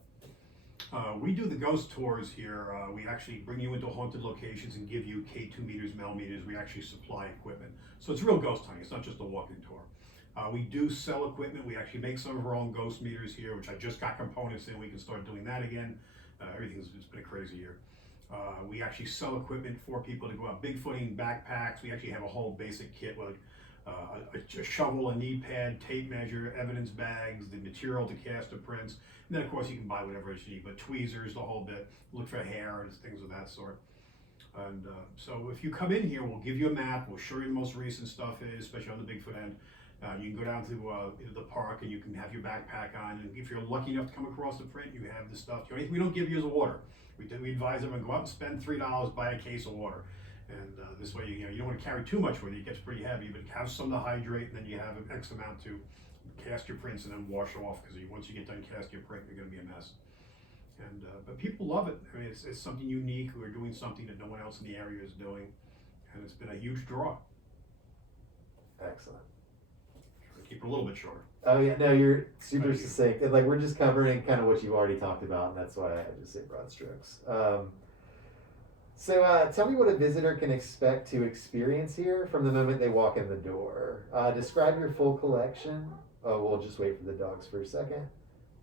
We do the ghost tours here. We actually bring you into haunted locations and give you K2 meters, millimeters. We actually supply equipment. So it's real ghost hunting. It's not just a walk-in tour. We do sell equipment. We actually make some of our own ghost meters here, which I just got components in. We can start doing that again. It's been a crazy year. We actually sell equipment for people to go out Bigfooting, backpacks. We actually have a whole basic kit with a shovel, a knee pad, tape measure, evidence bags, the material to cast the prints. And then, of course, you can buy whatever else you need, but tweezers, the whole bit, look for hair and things of that sort. And so if you come in here, we'll give you a map, we'll show you the most recent stuff is, especially on the Bigfoot end. You can go down to the park and you can have your backpack on, and if you're lucky enough to come across the print, you have the stuff. The only thing we don't give you is water. We advise everyone, go out and spend $3, buy a case of water. And this way, you don't want to carry too much with you. It gets pretty heavy, but have some to hydrate, and then you have an X amount to cast your prints and then wash off, because once you get done casting your print, you're going to be a mess. And but people love it. I mean, it's something unique. We're doing something that no one else in the area is doing, and it's been a huge draw. Excellent. Keep it a little bit shorter. Oh yeah, no, you're super succinct, and we're just covering kind of what you've already talked about, and that's why I just say broad strokes. So tell me what a visitor can expect to experience here from the moment they walk in the door. Describe your full collection. Oh, we'll just wait for the dogs for a second.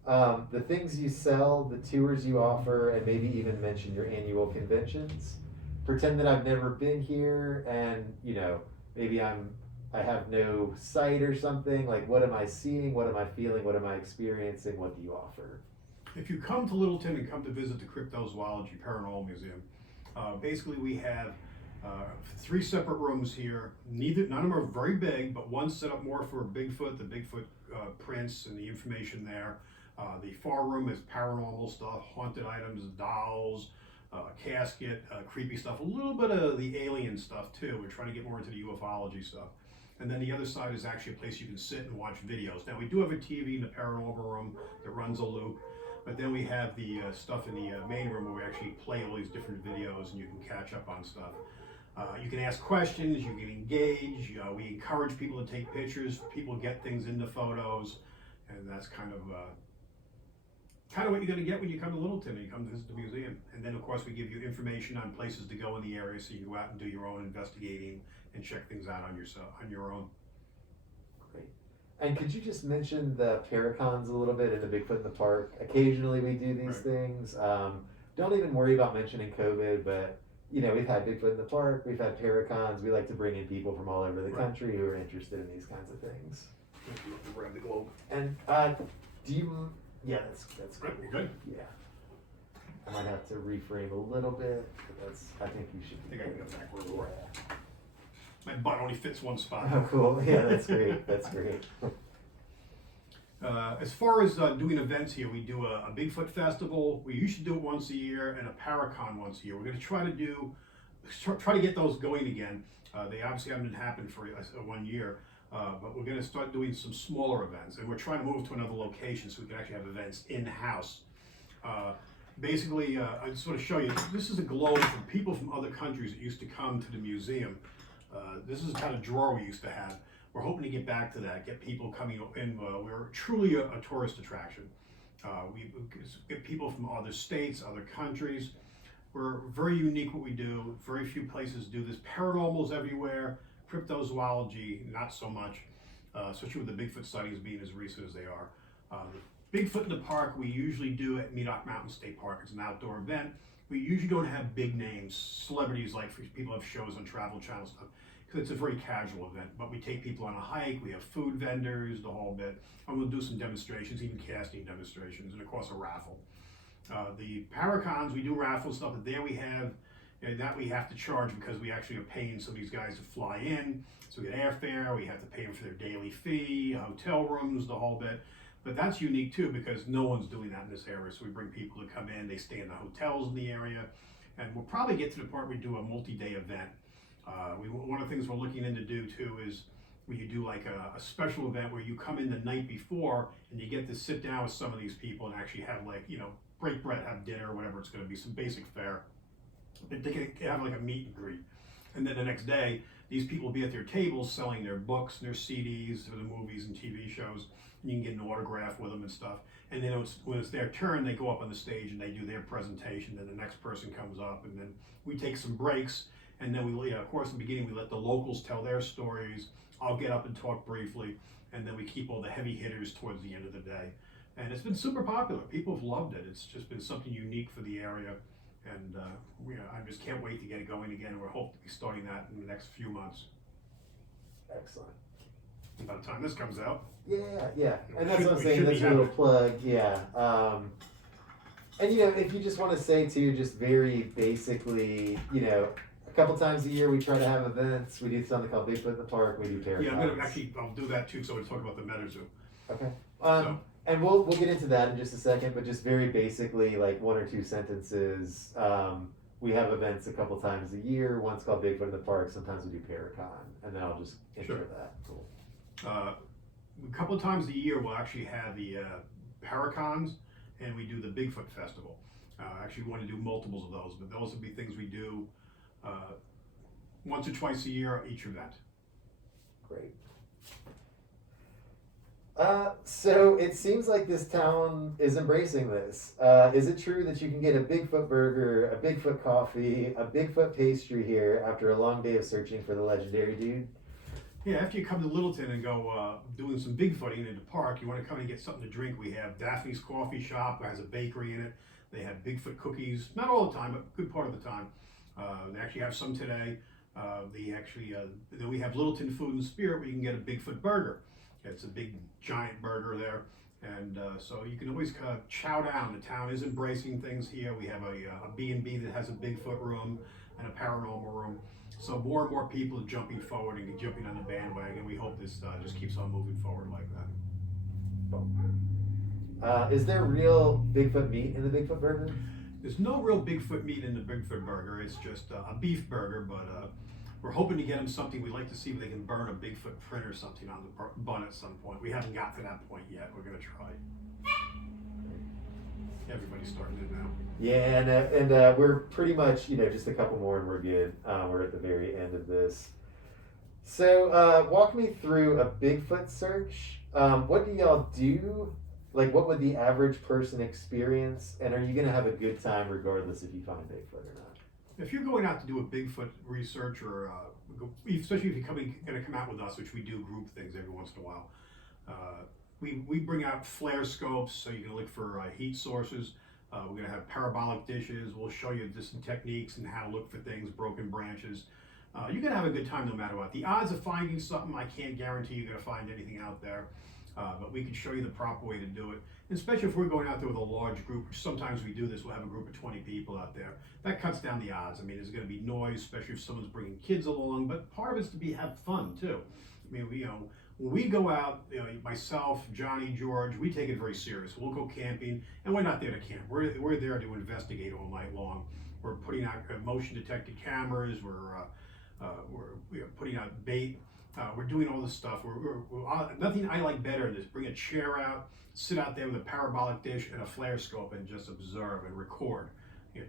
The things you sell, the tours you offer, and maybe even mention your annual conventions. Pretend that I've never been here, and maybe I have no sight or something. Like, what am I seeing? What am I feeling? What am I experiencing? What do you offer? If you come to Littleton and come to visit the Cryptozoology Paranormal Museum, basically we have 3 separate rooms here. None of them are very big, but one's set up more for Bigfoot, the Bigfoot prints and the information there. The far room is paranormal stuff, haunted items, dolls, casket, creepy stuff, a little bit of the alien stuff too. We're trying to get more into the ufology stuff. And then the other side is actually a place you can sit and watch videos. Now we do have a TV in the Paranormal Room that runs a loop, but then we have the stuff in the main room where we actually play all these different videos and you can catch up on stuff. You can ask questions, you can engage, we encourage people to take pictures, people get things into photos, and that's kind of what you're going to get when you come to Littleton and you come to visit the museum. And then of course we give you information on places to go in the area so you can go out and do your own investigating and check things out on your own. Great. And could you just mention the paracons a little bit in the Bigfoot in the Park? Occasionally we do these things. Don't even worry about mentioning COVID, but we've had Bigfoot in the Park, we've had paracons. We like to bring in people from all over the country who are interested in these kinds of things. Around the globe. And do you? Yeah, that's cool. Good. Yeah. I might have to reframe a little bit, but I think you should. I think I can go back where we were. My butt only fits one spot. Oh, cool. Yeah, that's great. That's great. As far as doing events here, we do a Bigfoot Festival. We usually do it once a year, and a Paracon once a year. We're going to try to get those going again. They obviously haven't happened for 1 year, but we're going to start doing some smaller events, and we're trying to move to another location so we can actually have events in-house. Basically, I just want to show you, this is a globe from people from other countries that used to come to the museum. This is the kind of drawer we used to have. We're hoping to get back to that, get people coming in. We're truly a tourist attraction. We get people from other states, other countries. We're very unique what we do. Very few places do this. Paranormal's everywhere. Cryptozoology, not so much, especially with the Bigfoot sightings being as recent as they are. Bigfoot in the Park, we usually do at Meedok Mountain State Park. It's an outdoor event. we usually don't have big names, celebrities like people have shows on Travel Channel stuff, because it's a very casual event. But we take people on a hike, we have food vendors, the whole bit, and we'll do some demonstrations, even casting demonstrations, and of course a raffle. The Paracons, we do raffle stuff, but there we have, that we have to charge because we actually are paying some of these guys to fly in. So we get airfare, we have to pay them for their daily fee, hotel rooms, the whole bit. But that's unique too because no one's doing that in this area. So we bring people to come in, they stay in the hotels in the area, and we'll probably get to the part where we do a multi-day event. One of the things we're looking into do too is where you do like a special event where you come in the night before and you get to sit down with some of these people and actually have like, break bread, have dinner or whatever it's going to be, some basic fare. They can have like a meet and greet. And then the next day, these people will be at their tables selling their books and their CDs for the movies and TV shows. And you can get an autograph with them and stuff. And then when it's their turn, they go up on the stage and they do their presentation. Then the next person comes up, and then we take some breaks. And then of course, in the beginning, we let the locals tell their stories. I'll get up and talk briefly. And then we keep all the heavy hitters towards the end of the day. And it's been super popular. People have loved it. It's just been something unique for the area. And I just can't wait to get it going again. We're hoping to be starting that in the next few months. Excellent. By the time this comes out. Yeah. And that's what I'm saying. That's a little plug. Yeah. And if you just want to say too, just very basically, a couple times a year we try to have events. We do something called Bigfoot in the Park. We do Paracons. Yeah, I'll do that too. So we'll talk about the Meta Zoo. Okay. And we'll get into that in just a second, but just very basically, like 1 or 2 sentences. We have events a couple times a year. One's called Bigfoot in the Park. Sometimes we do Paracon, and then I'll just intro that. Cool. A couple of times a year, we'll actually have the Paracons, and we do the Bigfoot Festival. Actually, we want to do multiples of those, but those will be things we do once or twice a year each event. Great. So it seems like this town is embracing this. Is it true that you can get a Bigfoot burger, a Bigfoot coffee, a Bigfoot pastry here after a long day of searching for the legendary dude? Yeah, after you come to Littleton and go doing some Bigfooting in the park, you want to come and get something to drink. We have Daphne's Coffee Shop, it has a bakery in it. They have Bigfoot cookies, not all the time, but a good part of the time. They actually have some today. Then we have Littleton Food and Spirit where you can get a Bigfoot burger. It's a big, giant burger there. And so you can always chow down. The town is embracing things here. We have a B&B that has a Bigfoot room and a paranormal room. So more and more people are jumping forward and jumping on the bandwagon. We hope this just keeps on moving forward like that. Is there real Bigfoot meat in the Bigfoot burger? There's no real Bigfoot meat in the Bigfoot burger. It's just a beef burger, but we're hoping to get them something. We'd like to see if they can burn a Bigfoot print or something on the bun at some point. We haven't got to that point yet. We're going to try. Everybody's starting it now. Yeah, and we're pretty much, just a couple more and we're good. We're at the very end of this. So walk me through a Bigfoot search. What do y'all do? Like, what would the average person experience? And are you going to have a good time regardless if you find Bigfoot or not? If you're going out to do a Bigfoot research or especially if you're going to come out with us, which we do group things every once in a while, we bring out flare scopes so you can look for heat sources. We're going to have parabolic dishes. We'll show you different techniques and how to look for things, broken branches. You're going to have a good time no matter what. The odds of finding something, I can't guarantee you're going to find anything out there. But we can show you the proper way to do it. And especially if we're going out there with a large group, which sometimes we do this, we'll have a group of 20 people out there. That cuts down the odds. I mean, there's going to be noise, especially if someone's bringing kids along, but part of it's to have fun too. I mean, when we go out, myself, Johnny, George, we take it very serious. We'll go camping, and we're not there to camp. We're there to investigate all night long. We're putting out motion detected cameras. We're putting out bait. We're doing all this stuff. Nothing I like better than just bring a chair out, sit out there with a parabolic dish and a flare scope and just observe and record,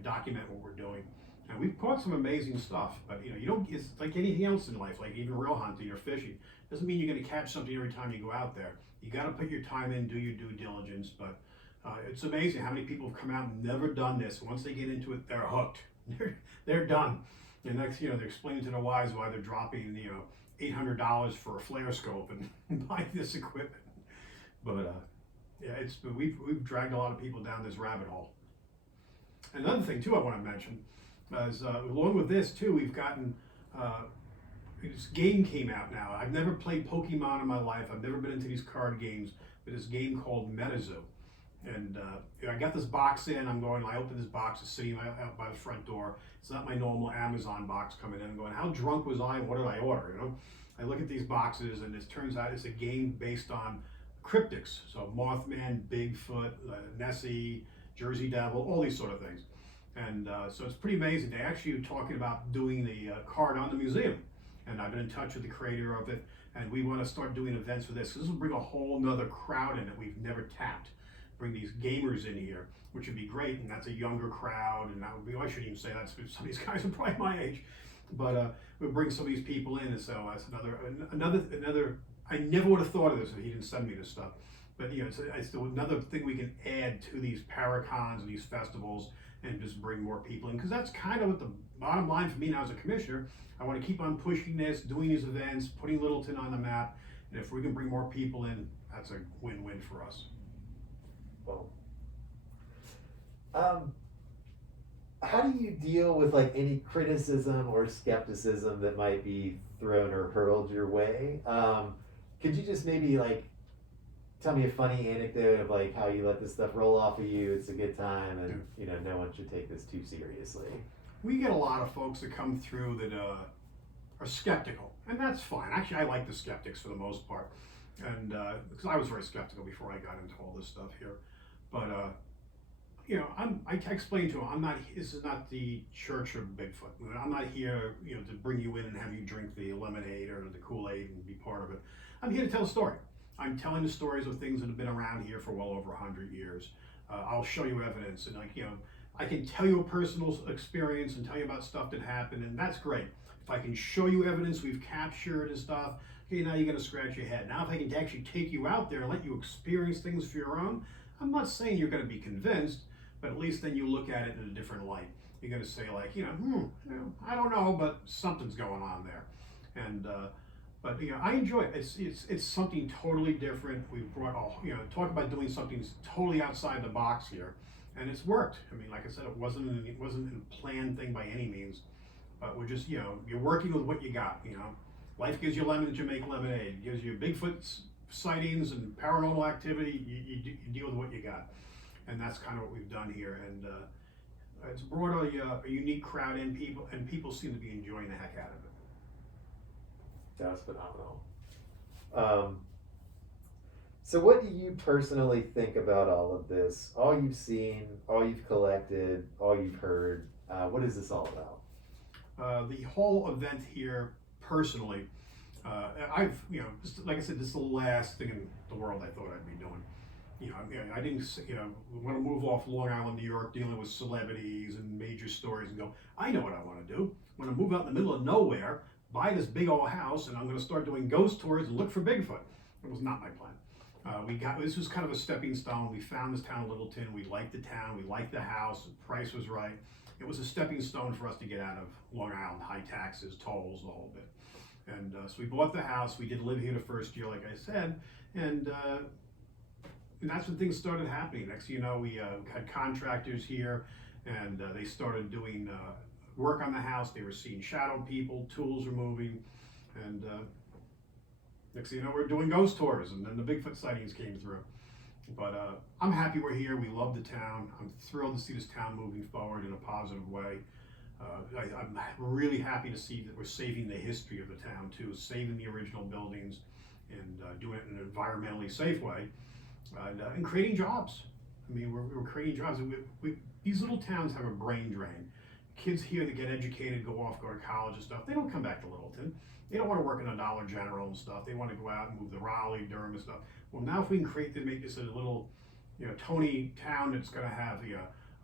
document what we're doing. And we've caught some amazing stuff, but it's like anything else in life, like even real hunting or fishing. Doesn't mean you're going to catch something every time you go out there. You got to put your time in, do your due diligence, but it's amazing how many people have come out and never done this. Once they get into it, they're hooked. They're done. And next, they're explaining to their wives why they're dropping, $800 for a flare scope and buying this equipment. But we've dragged a lot of people down this rabbit hole. Another thing too I want to mention is along with this too, we've gotten this game came out now. I've never played Pokemon in my life. I've never been into these card games, but this game called MetaZoo. And I got this box in. I opened this box. It's sitting out by the front door. It's not my normal Amazon box coming in. I'm going, how drunk was I and what did I order? You know, I look at these boxes and it turns out it's a game based on cryptids. So Mothman, Bigfoot, Nessie, Jersey Devil, all these sort of things. And so it's pretty amazing. They actually are talking about doing the card on the museum. And I've been in touch with the creator of it. And we want to start doing events for this. This will bring a whole nother crowd in that we've never tapped. Bring these gamers in here, which would be great, and that's a younger crowd, and that would be, I shouldn't even say that, some of these guys are probably my age, but we'll bring some of these people in, and so that's another, I never would have thought of this if he didn't send me this stuff, but you know, it's another thing we can add to these paracons and these festivals, and just bring more people in, because that's kind of what the bottom line for me now as a commissioner. I want to keep on pushing this, doing these events, putting Littleton on the map, and if we can bring more people in, that's a win-win for us. Well, how do you deal with like any criticism or skepticism that might be thrown or hurled your way? Could you just maybe like tell me a funny anecdote of like how you let this stuff roll off of you? It's a good time, and you know, no one should take this too seriously. We get a lot of folks that come through that are skeptical, and that's fine. Actually, I like the skeptics for the most part, and because I was very skeptical before I got into all this stuff here. But you know, I explained to him, this is not the church of Bigfoot. I'm not here, you know, to bring you in and have you drink the lemonade or the Kool-Aid and be part of it. I'm here to tell a story. I'm telling the stories of things that have been around here for well over 100 years. I'll show you evidence, and like, you know, I can tell you a personal experience and tell you about stuff that happened, and that's great. If I can show you evidence we've captured and stuff, okay, now you're gonna scratch your head. Now if I can actually take you out there and let you experience things for your own, I'm not saying you're going to be convinced, but at least then you look at it in a different light. You're going to say like, you know, I don't know, but something's going on there. And but you know, I enjoy it. It's something totally different. We've brought talk about doing something totally outside the box here, and it's worked. I mean, like I said, it wasn't a planned thing by any means, but we're just, you know, you're working with what you got. You know, life gives you lemons, you make lemonade. It gives you Bigfoot sightings and paranormal activity, you deal with what you got, and that's kind of what we've done here, and it's brought a unique crowd in, people seem to be enjoying the heck out of it. That's phenomenal. So what do you personally think about all of this? All you've seen, all you've collected, all you've heard, what is this all about? The whole event here, personally, I've, you know, just, like I said, this is the last thing in the world I thought I'd be doing. You know, I didn't, you know, want to move off Long Island, New York, dealing with celebrities and major stories and go, I know what I want to do. I want to move out in the middle of nowhere, buy this big old house, and I'm going to start doing ghost tours and look for Bigfoot. It was not my plan. This was kind of a stepping stone. We found this town of Littleton. We liked the town. We liked the house. The price was right. It was a stepping stone for us to get out of Long Island, high taxes, tolls, the whole bit. And so we bought the house. We did live here the first year, like I said, and that's when things started happening. Next thing you know, we had contractors here, and they started doing work on the house. They were seeing shadow people, tools were moving, and next thing you know, we're doing ghost tours, and then the Bigfoot sightings came through. But I'm happy we're here. We love the town. I'm thrilled to see this town moving forward in a positive way. I'm really happy to see that we're saving the history of the town too, saving the original buildings, and doing it in an environmentally safe way, and creating jobs. I mean, we're creating jobs. These little towns have a brain drain. Kids here that get educated, go to college and stuff, they don't come back to Littleton. They don't want to work in a Dollar General and stuff. They want to go out and move to Raleigh, Durham and stuff. Well, now if we can make this a little, you know, Tony town that's going to have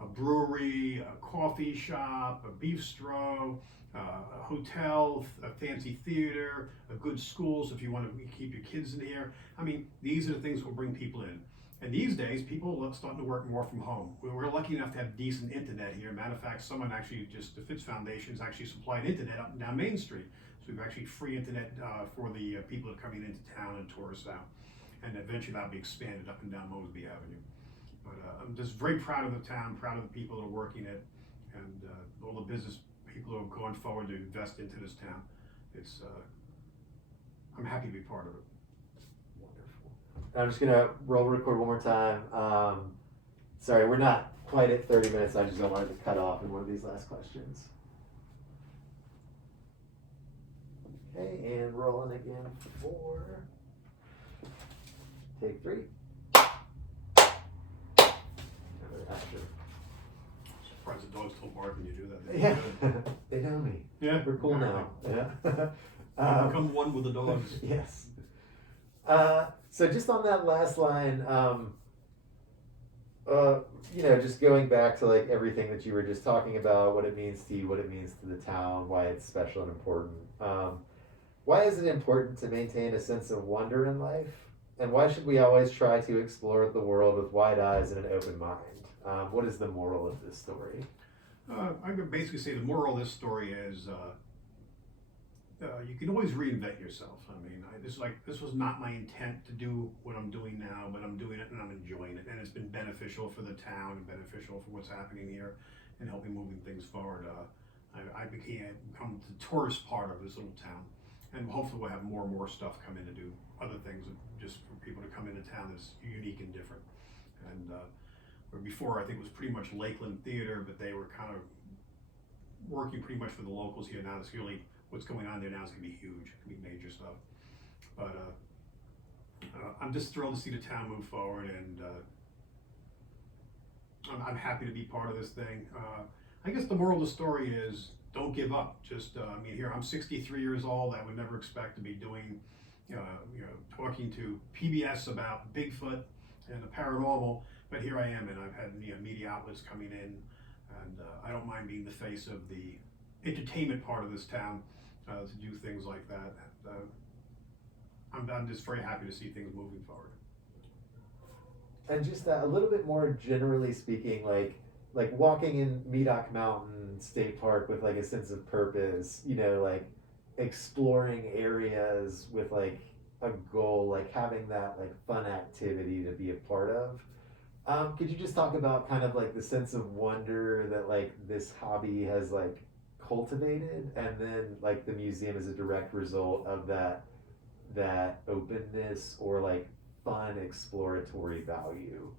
a brewery, a coffee shop, a bistro, a hotel, a fancy theater, a good school, so if you want to keep your kids in here. I mean, these are the things that will bring people in. And these days, people are starting to work more from home. We're lucky enough to have decent internet here. Matter of fact, someone actually, the Fitz Foundation's actually supplied internet up and down Main Street. So we've actually free internet for the people that are coming into town and tourists out. And eventually that'll be expanded up and down Mosby Avenue. But I'm just very proud of the town, proud of the people that are working it, and all the business people who have gone forward to invest into this town. It's I'm happy to be part of it. Wonderful. I'm just gonna roll record one more time. Sorry, we're not quite at 30 minutes. I just don't want it to cut off in one of these last questions. Okay, and rolling again for take 3. After. Surprised the dogs still bark when you do that. Yeah, they know me. Yeah, We're cool now. Yeah. Become one with the dogs. Yes. So just on that last line, just going back to like everything that you were just talking about, what it means to you, what it means to the town, why it's special and important. Why is it important to maintain a sense of wonder in life? And why should we always try to explore the world with wide eyes and an open mind? What is the moral of this story? I could basically say the moral of this story is you can always reinvent yourself. I mean, this was not my intent to do what I'm doing now, but I'm doing it and I'm enjoying it, and it's been beneficial for the town and beneficial for what's happening here, and helping moving things forward. I become the tourist part of this little town, and hopefully we'll have more and more stuff come in to do other things, just for people to come into town that's unique and different. And where before I think it was pretty much Lakeland Theater, but they were kind of working pretty much for the locals here. Now it's really what's going on there now is going to be huge. It's going to be major stuff. But I'm just thrilled to see the town move forward, and I'm happy to be part of this thing. I guess the moral of the story is don't give up. Just here I'm 63 years old. I would never expect to be doing, talking to PBS about Bigfoot and the paranormal, but here I am, and I've had media outlets coming in, and I don't mind being the face of the entertainment part of this town to do things like that. I'm just very happy to see things moving forward. And just a little bit more generally speaking, like walking in Meedok Mountain State Park with like a sense of purpose, like exploring areas with like a goal, like having that like fun activity to be a part of. Could you just talk about kind of like the sense of wonder that like this hobby has like cultivated, and then like the museum is a direct result of that openness or like fun exploratory value?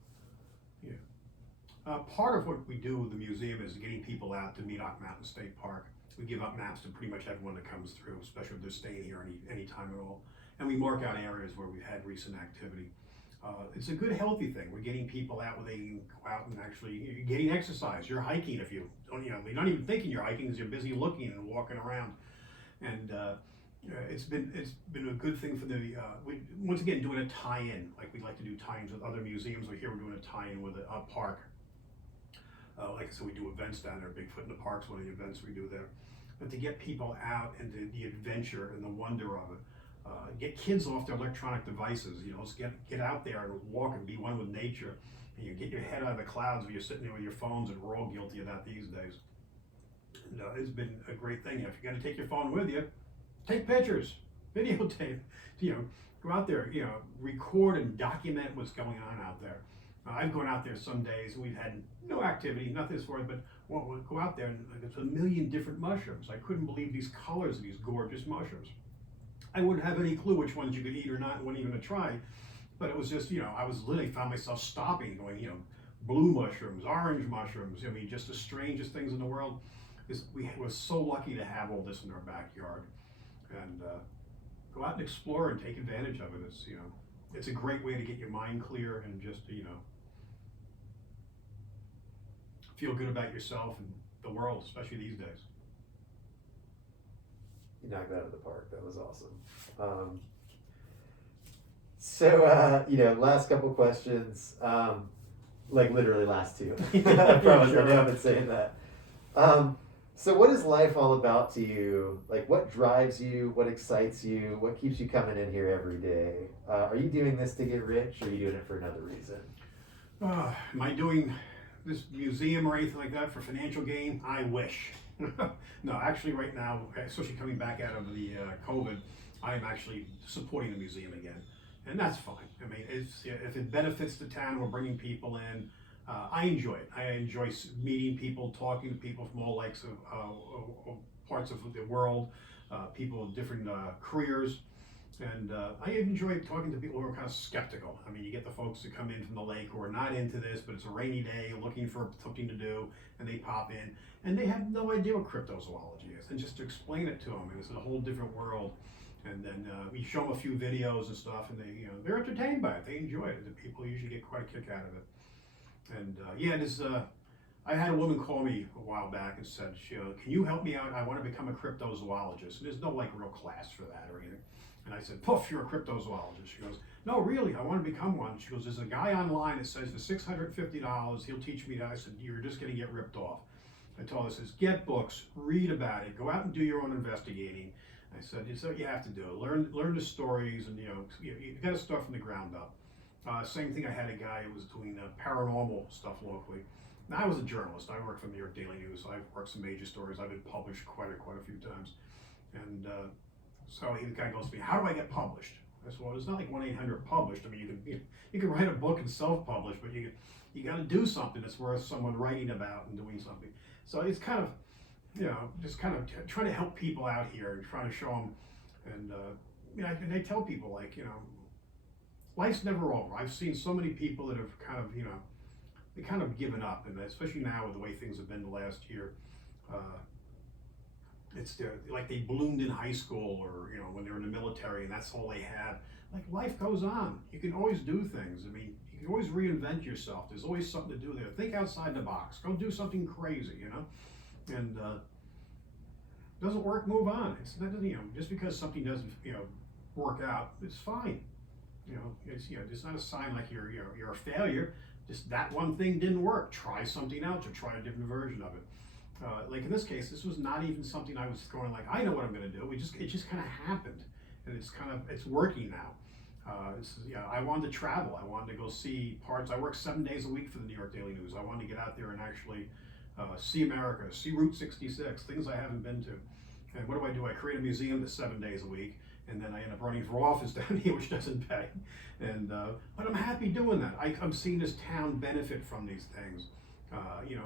Part of what we do with the museum is getting people out to Meedok Mountain State Park. We give out maps to pretty much everyone that comes through, especially if they're staying here any time at all. And we mark out areas where we've had recent activity. It's a good, healthy thing. We're getting people out where they can go out and actually getting exercise. You're hiking if you don't, you're not even thinking you're hiking because you're busy looking and walking around. And it's been a good thing for the, once again, doing a tie-in, like we like to do tie-ins with other museums. We're doing a tie-in with a park. Like I said, we do events down there. Bigfoot in the Park's one of the events we do there. But to get people out and the adventure and the wonder of it, get kids off their electronic devices. Let's get out there and walk and be one with nature. And you get your head out of the clouds when you're sitting there with your phones, and we're all guilty of that these days. And, it's been a great thing. If you're going to take your phone with you, take pictures, videotape. Go out there. Record and document what's going on out there. I've gone out there some days, we've had no activity, nothing as far as, but we'll go out there and there's a million different mushrooms. I couldn't believe these colors of these gorgeous mushrooms. I wouldn't have any clue which ones you could eat or not, and wouldn't even try. But it was just, I was literally found myself stopping, going, blue mushrooms, orange mushrooms. Just the strangest things in the world. We were so lucky to have all this in our backyard, and go out and explore and take advantage of it. It's a great way to get your mind clear and just, feel good about yourself and the world, especially these days. You knocked that out of the park. That was awesome. So, last couple questions, like literally last two. I promise. Sure. I know I've been saying that. So what is life all about to you? Like, what drives you? What excites you? What keeps you coming in here every day? Are you doing this to get rich, or are you doing it for another reason? Am I doing this museum or anything like that for financial gain? I wish. No, actually right now, especially coming back out of the COVID, I'm actually supporting the museum again. and that's fine. I mean, if it benefits the town, we're bringing people in. I enjoy it. I enjoy meeting people, talking to people from all likes of parts of the world, people with different careers. And I enjoy talking to people who are kind of skeptical. I mean, you get the folks that come in from the lake who are not into this, but it's a rainy day, looking for something to do, and they pop in, and they have no idea what cryptozoology is. And just to explain it to them, and it's a whole different world. And then we show them a few videos and stuff, and they're entertained by it. They enjoy it. The people usually get quite a kick out of it. And I had a woman call me a while back and said, "Can you help me out? I want to become a cryptozoologist." And there's no like real class for that or anything. And I said, "Poof, you're a cryptozoologist." She goes, "No, really, I want to become one." She goes, "There's a guy online that says for $650, he'll teach me that." I said, "You're just going to get ripped off." I told her, I says, "Get books, read about it, go out and do your own investigating." I said, "It's what you have to do. Learn the stories, and you got to start from the ground up." Same thing. I had a guy who was doing paranormal stuff locally. Now, I was a journalist. I worked for the New York Daily News. I've worked some major stories. I've been published quite a few times, and so the guy goes to me, "How do I get published?" I said, "Well, it's not like 1-800-published. I mean, you can write a book and self-publish, but you got to do something that's worth someone writing about and doing something." So it's kind of just kind of trying to help people out here and trying to show them. And I tell people, like, life's never over. I've seen so many people that have kind of they kind of given up, and especially now with the way things have been the last year. It's like they bloomed in high school, or when they're in the military, and that's all they had. Like, life goes on. You can always do things. I mean, you can always reinvent yourself. There's always something to do there. Think outside the box. Go do something crazy, and doesn't work, move on. It's not, just because something doesn't work out, it's fine. It's not a sign like you're a failure. Just that one thing didn't work. Try something else, or try a different version of it. Like in this case, this was not even something I was going like, I know what I'm going to do. It just kind of happened, and it's working now. I wanted to travel. I wanted to go see parts. I work 7 days a week for the New York Daily News. I wanted to get out there and actually see America, see Route 66, things I haven't been to. And what do? I create a museum that's 7 days a week, and then I end up running for office down here, which doesn't pay. But I'm happy doing that. I'm seeing this town benefit from these things.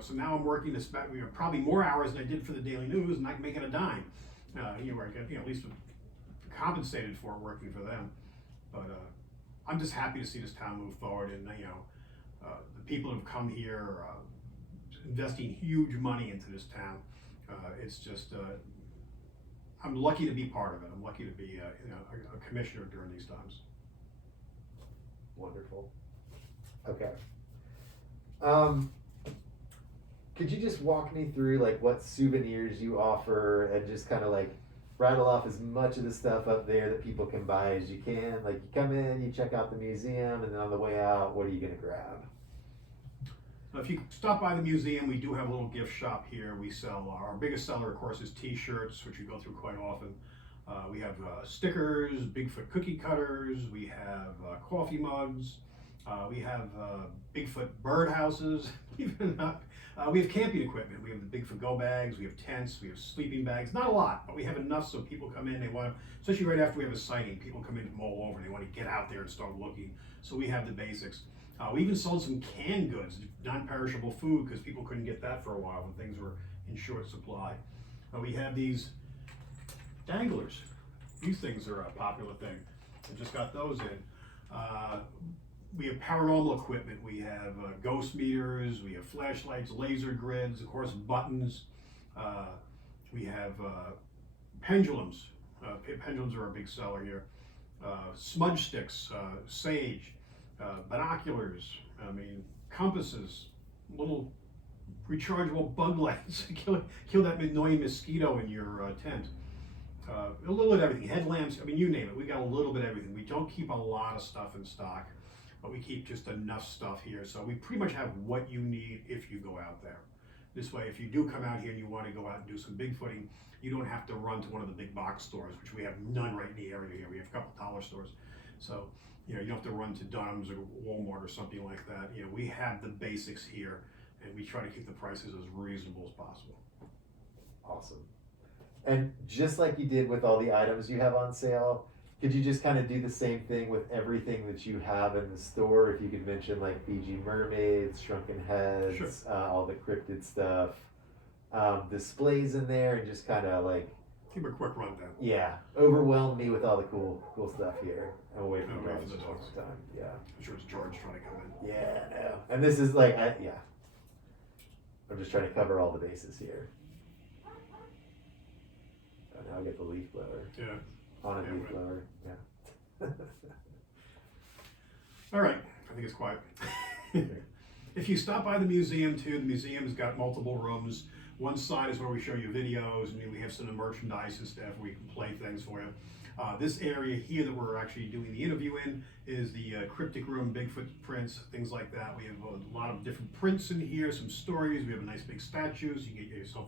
So now I'm working this back, probably more hours than I did for the Daily News, and I can make it a dime. Where I get at least compensated for working for them. But I'm just happy to see this town move forward, and the people who've come here investing huge money into this town. It's just I'm lucky to be part of it. I'm lucky to be a commissioner during these times. Wonderful. Okay. Could you just walk me through like what souvenirs you offer, and just kind of like rattle off as much of the stuff up there that people can buy as you can? Like, you come in, you check out the museum, and then on the way out, what are you gonna grab? If you stop by the museum, we do have a little gift shop here. We sell, our biggest seller, of course, is t-shirts, which we go through quite often. We have stickers, Bigfoot cookie cutters, we have coffee mugs, we have Bigfoot birdhouses. We have camping equipment. We have the Bigfoot go bags, we have tents, we have sleeping bags. Not a lot, but we have enough so people come in, they want to, especially right after we have a sighting, people come in from all over and they want to get out there and start looking. So we have the basics. We even sold some canned goods, non-perishable food, because people couldn't get that for a while when things were in short supply. We have these danglers. These things are a popular thing. I just got those in. We have paranormal equipment. We have ghost meters. We have flashlights, laser grids, of course, buttons. We have pendulums. Pendulums are a big seller here. Smudge sticks, sage. Binoculars, compasses, little rechargeable bug lights, kill that annoying mosquito in your tent. A little bit of everything, headlamps, you name it. We got a little bit of everything. We don't keep a lot of stuff in stock, but we keep just enough stuff here. So we pretty much have what you need if you go out there. This way, if you do come out here and you want to go out and do some Bigfooting, you don't have to run to one of the big box stores, which we have none right in the area here. We have a couple dollar stores. So you don't have to run to Dunham's or Walmart or something like that. We have the basics here, and we try to keep the prices as reasonable as possible. Awesome. And just like you did with all the items you have on sale, Could you just kind of do the same thing with everything that you have in the store? If you could mention like Fiji Mermaids, Shrunken Heads, Sure. all the cryptid stuff, displays in there, and just kind of like, Give a quick rundown. yeah, overwhelm me with all the cool stuff here. I'm away from Oh, the wait dogs for the for dogs. some time. Yeah, I'm sure it's George trying to come in. yeah, no. And this is like, yeah, I'm just trying to cover all the bases here. Oh, now I get the leaf blower. Yeah. On a Yeah, leaf right. blower, yeah. All right, I think it's quiet. If you stop by the museum too, the museum's got multiple rooms. One side is where we show you videos, and we have some of the merchandise and stuff where we can play things for you. This area here that we're actually doing the interview in is the cryptic room, Bigfoot prints, things like that. We have a lot of different prints in here, some stories. We have a nice big statues. You can get yourself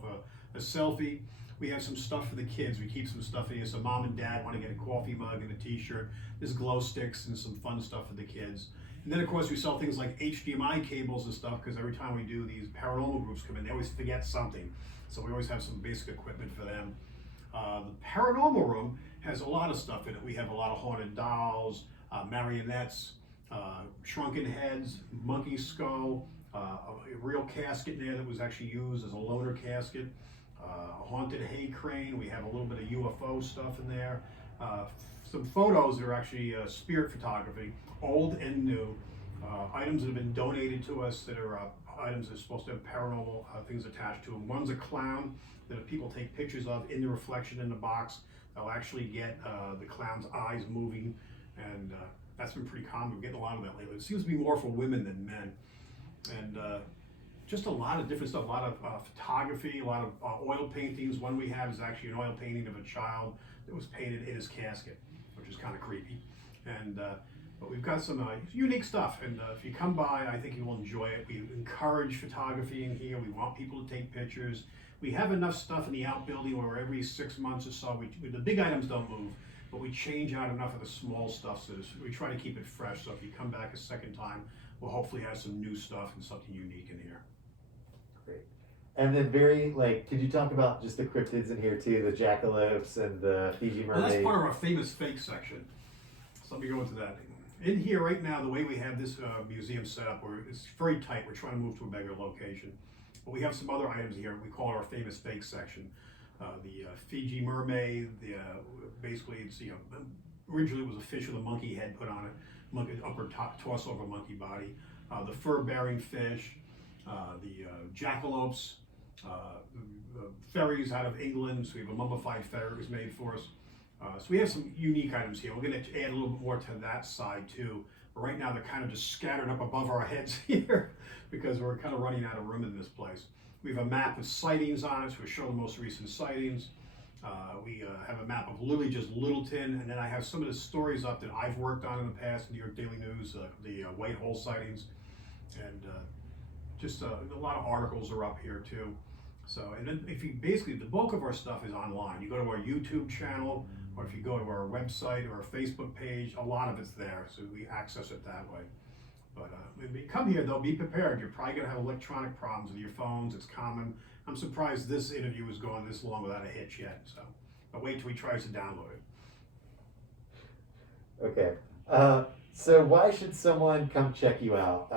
a selfie. We have some stuff for the kids. We keep some stuff in here. So mom and dad want to get a coffee mug and a t-shirt. There's glow sticks and some fun stuff for the kids. And then of course we sell things like HDMI cables and stuff, because every time we do these paranormal groups come in, they always forget something. So we always have some basic equipment for them. The Paranormal Room has a lot of stuff in it. We have a lot of haunted dolls, marionettes, shrunken heads, monkey skull, a real casket in there that was actually used as a loaner casket, a haunted hay crane. We have a little bit of UFO stuff in there. Some photos that are actually spirit photography, old and new. Items that have been donated to us that are items that are supposed to have paranormal things attached to them. One's a clown that if people take pictures of in the reflection in the box, they'll actually get the clown's eyes moving, and that's been pretty common. We're getting a lot of that lately. It seems to be more for women than men. And just a lot of different stuff, a lot of photography, a lot of oil paintings. One we have is actually an oil painting of a child that was painted in his casket, which is kind of creepy. And but we've got some unique stuff, and if you come by, I think you will enjoy it. We encourage photography in here. We want people to take pictures. We have enough stuff in the outbuilding where every 6 months or so, the big items don't move, but we change out enough of the small stuff, so we try to keep it fresh. So if you come back a second time, we'll hopefully have some new stuff and something unique in here. Great. And then could you talk about just the cryptids in here too, the jackalopes and the Fiji Well, Mermaid? that's part of our famous fake section. So let me go into that. In here right now, the way we have this museum set up, it's very tight. We're trying to move to a bigger location. But we have some other items here. We call it our famous fake section. The Fiji Mermaid, basically it's, originally it was a fish with a monkey head put on it, monkey upper torso of a monkey body. The fur-bearing fish, the jackalopes, the fairies out of England. So we have a mummified fairy that was made for us. So we have some unique items here. We're going to add a little bit more to that side too. But right now they're kind of just scattered up above our heads here because we're kind of running out of room in this place. We have a map with sightings on it, so we show the most recent sightings. We have a map of literally just Littleton, and then I have some of the stories up that I've worked on in the past, New York Daily News, the white hole sightings, and just a lot of articles are up here too. So, and then if you basically, the bulk of our stuff is online. You go to our YouTube channel, or if you go to our website or our Facebook page, a lot of it's there, so we access it that way. But when you come here, though, be prepared. You're probably going to have electronic problems with your phones. It's common. I'm surprised this interview has gone this long without a hitch yet. So, but wait till he tries to download it. Okay. So why should someone come check you out?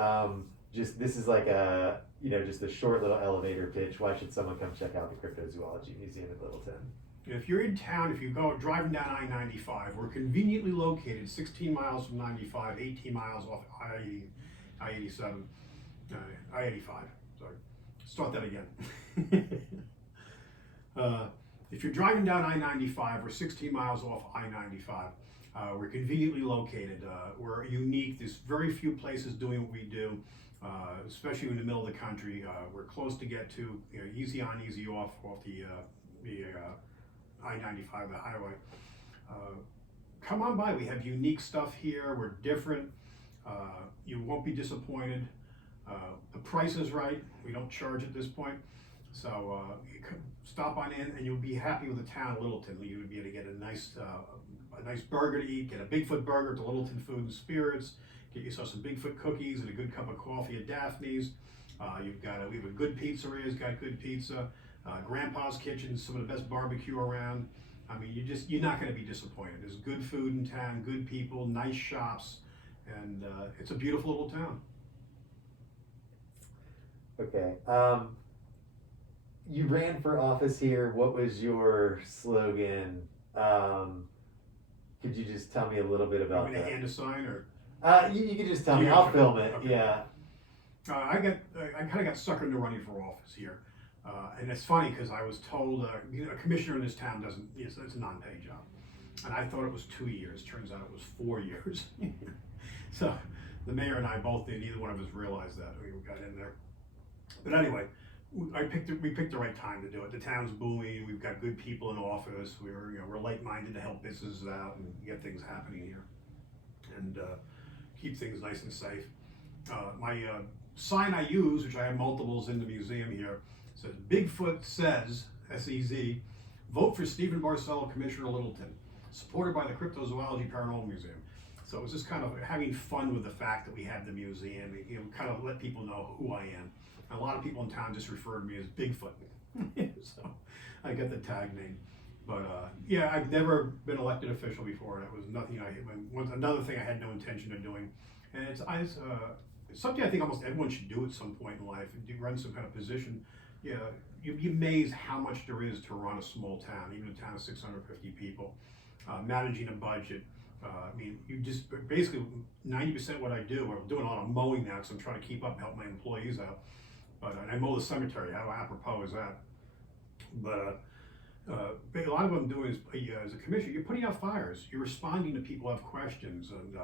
This is like just a short little elevator pitch. Why should someone come check out the Cryptozoology Museum in Littleton? If you're in town, if you go driving down I-95, we're conveniently located 16 miles from 95, 18 miles off I-87, I-85, sorry. Start that again. If you're driving down I-95, we're 16 miles off I-95. We're conveniently located. We're unique. There's very few places doing what we do, especially in the middle of the country. We're close to get to, easy on, easy off the I-95, the highway. Come on by. We have unique stuff here. We're different. You won't be disappointed. The price is right. We don't charge at this point. So you stop on in and you'll be happy with the town of Littleton. You would be able to get a nice burger to eat, get a Bigfoot burger to Littleton Food and Spirits, get yourself some Bigfoot cookies and a good cup of coffee at Daphne's. We have a good pizzeria, it's got good pizza. Grandpa's Kitchen, some of the best barbecue around. I mean, you're not going to be disappointed. There's good food in town, good people, nice shops, and it's a beautiful little town. Okay. You ran for office here. What was your slogan? Could you just tell me a little bit You about want me to that? hand a sign or? You could just tell me. Yeah, I'll sure. film it. Okay. Yeah. I kind of got suckered into running for office here, and it's funny because I was told a commissioner in this town doesn't. Yes, it's a non-paid job, and I thought it was 2 years. Turns out it was 4 years. So the mayor and I both did. Neither one of us realized that we got in there. But anyway, we picked the right time to do it. The town's booming. We've got good people in office. We're like-minded to help businesses out and get things happening here, and keep things nice and safe. My sign I use, which I have multiples in the museum here, says Bigfoot says, S-E-Z, vote for Stephen Barcelo, Commissioner Littleton, supported by the Cryptozoology Paranormal Museum. So it was just kind of having fun with the fact that we have the museum, kind of let people know who I am. And a lot of people in town just refer to me as Bigfoot. So I got the tag name. But yeah, I've never been elected official before, and it was another thing I had no intention of doing. And it's something I think almost everyone should do at some point in life. If you run some kind of position, you'd be amazed how much there is to run a small town, even a town of 650 people. Managing a budget. I mean, you just basically 90% what I do. I'm doing a lot of mowing now because I'm trying to keep up and help my employees out. But I mow the cemetery. How apropos is that? But a lot of what I'm doing is, as a commissioner, you're putting out fires. You're responding to people who have questions, and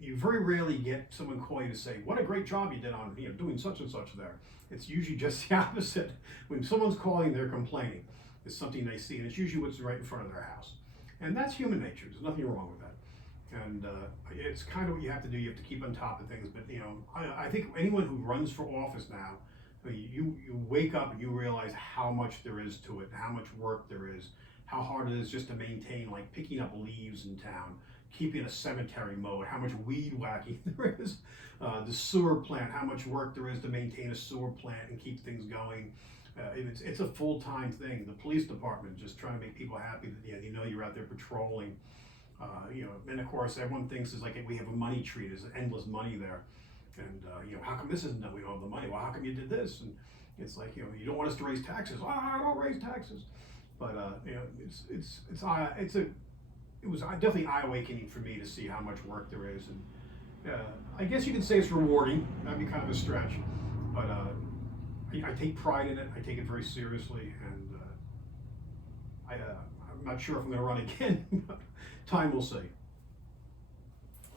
you very rarely get someone call you to say, "What a great job you did on doing such and such there." It's usually just the opposite. When someone's calling, they're complaining. It's something they see, and it's usually what's right in front of their house. And that's human nature. There's nothing wrong with that. And it's kind of what you have to do. You have to keep on top of things. But I think anyone who runs for office now, you wake up and you realize how much there is to it, how much work there is, how hard it is just to maintain, like picking up leaves in town, keeping a cemetery mowed, how much weed whacking there is, the sewer plant, how much work there is to maintain a sewer plant and keep things going. It's a full-time thing. The police department, just trying to make people happy that you're out there patrolling. And of course everyone thinks is like we have a money tree. There's endless money there, and how come this isn't done? We don't have the money. Well, how come you did this? And it's like you don't want us to raise taxes. Oh, I don't raise taxes. But it was definitely eye-awakening for me to see how much work there is, and I guess you can say it's rewarding. That'd be kind of a stretch, but I take pride in it. I take it very seriously, and I'm not sure if I'm going to run again. But time will see.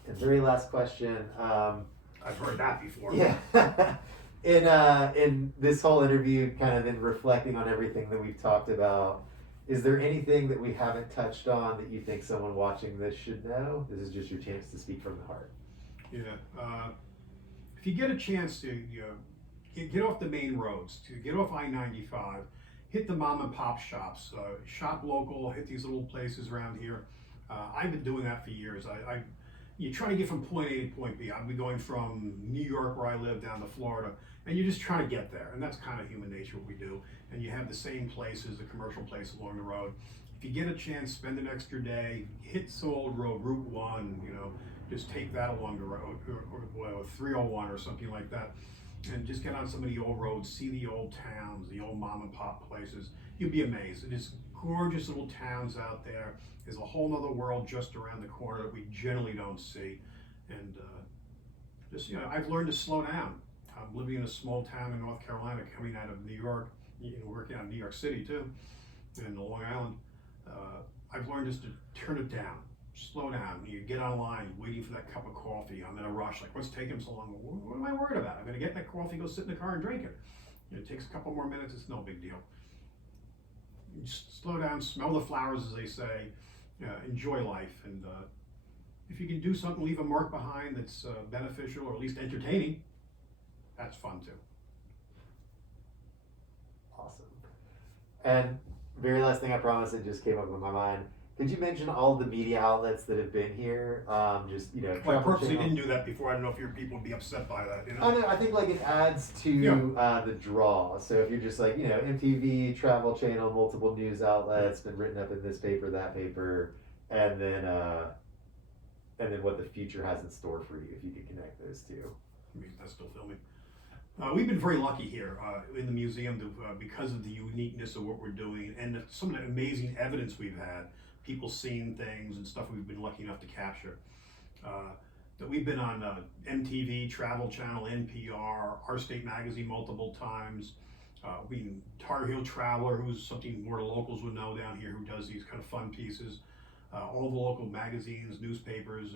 And very last question. I've heard that before. Yeah. In this whole interview, kind of in reflecting on everything that we've talked about, is there anything that we haven't touched on that you think someone watching this should know? This is just your chance to speak from the heart. Yeah. If you get a chance to get off the main roads, to get off I-95, hit the mom and pop shops, shop local, hit these little places around here. I've been doing that for years. You're trying to get from point A to point B. I've been going from New York, where I live, down to Florida, and you're just trying to get there. And that's kind of human nature, what we do. And you have the same places, the commercial places along the road. If you get a chance, spend an extra day, hit some old road, Route 1, just take that along the road, or 301 or something like that. And just get on some of the old roads, see the old towns, the old mom and pop places. You'll be amazed. It is gorgeous little towns out there. There's a whole other world just around the corner that we generally don't see. And I've learned to slow down. I'm living in a small town in North Carolina, coming out of New York, working out in New York City too, and Long Island. I've learned just to turn it down, slow down. You get online, waiting for that cup of coffee. I'm in a rush, like what's taking so long? What am I worried about? I'm gonna get that coffee, go sit in the car and drink it. It takes a couple more minutes, it's no big deal. You just slow down, smell the flowers, as they say, enjoy life. And if you can do something, leave a mark behind that's beneficial or at least entertaining, that's fun too. Awesome. And very last thing, I promise, it just came up in my mind. Could you mention all the media outlets that have been here? Just Well, I Travel purposely Channel. didn't do that before. I don't know if your people would be upset by that. I know. I think like it adds to the draw. So if you're just like MTV, Travel Channel, multiple news outlets, been written up in this paper, that paper, and then what the future has in store for you if you could connect those two. I mean, that's still filming. We've been very lucky here in the museum because of the uniqueness of what we're doing and some of the amazing evidence we've had. People seeing things and stuff we've been lucky enough to capture. That we've been on MTV, Travel Channel, NPR, Our State Magazine multiple times. Tar Heel Traveler, who's something more the locals would know down here, who does these kind of fun pieces. All the local magazines, newspapers,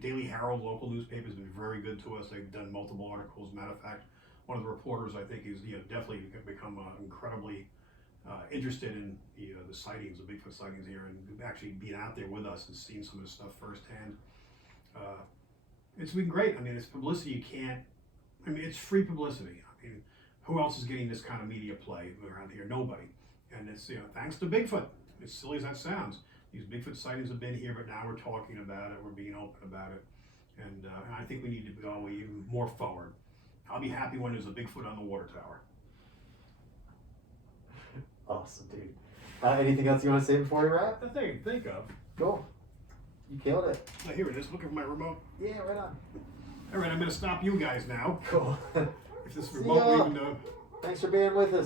Daily Herald, local newspapers have been very good to us. They've done multiple articles. Matter of fact, one of the reporters I think is definitely become incredibly interested in the sightings, the Bigfoot sightings here, and actually being out there with us and seeing some of this stuff firsthand. It's been great. I mean, it's publicity you can't. I mean, it's free publicity. I mean, who else is getting this kind of media play around here? Nobody. And it's thanks to Bigfoot. As silly as that sounds. These Bigfoot sightings have been here, but now we're talking about it, we're being open about it, and I think we need to go even more forward. I'll be happy when there's a Bigfoot on the water tower. Awesome, dude. Anything else you want to say before we wrap? The thing to think of. Cool. You killed it. Oh, here it is, looking for my remote. Yeah, right on. All right, I'm going to stop you guys now. Cool. If this See remote ya. even Thanks for being with us.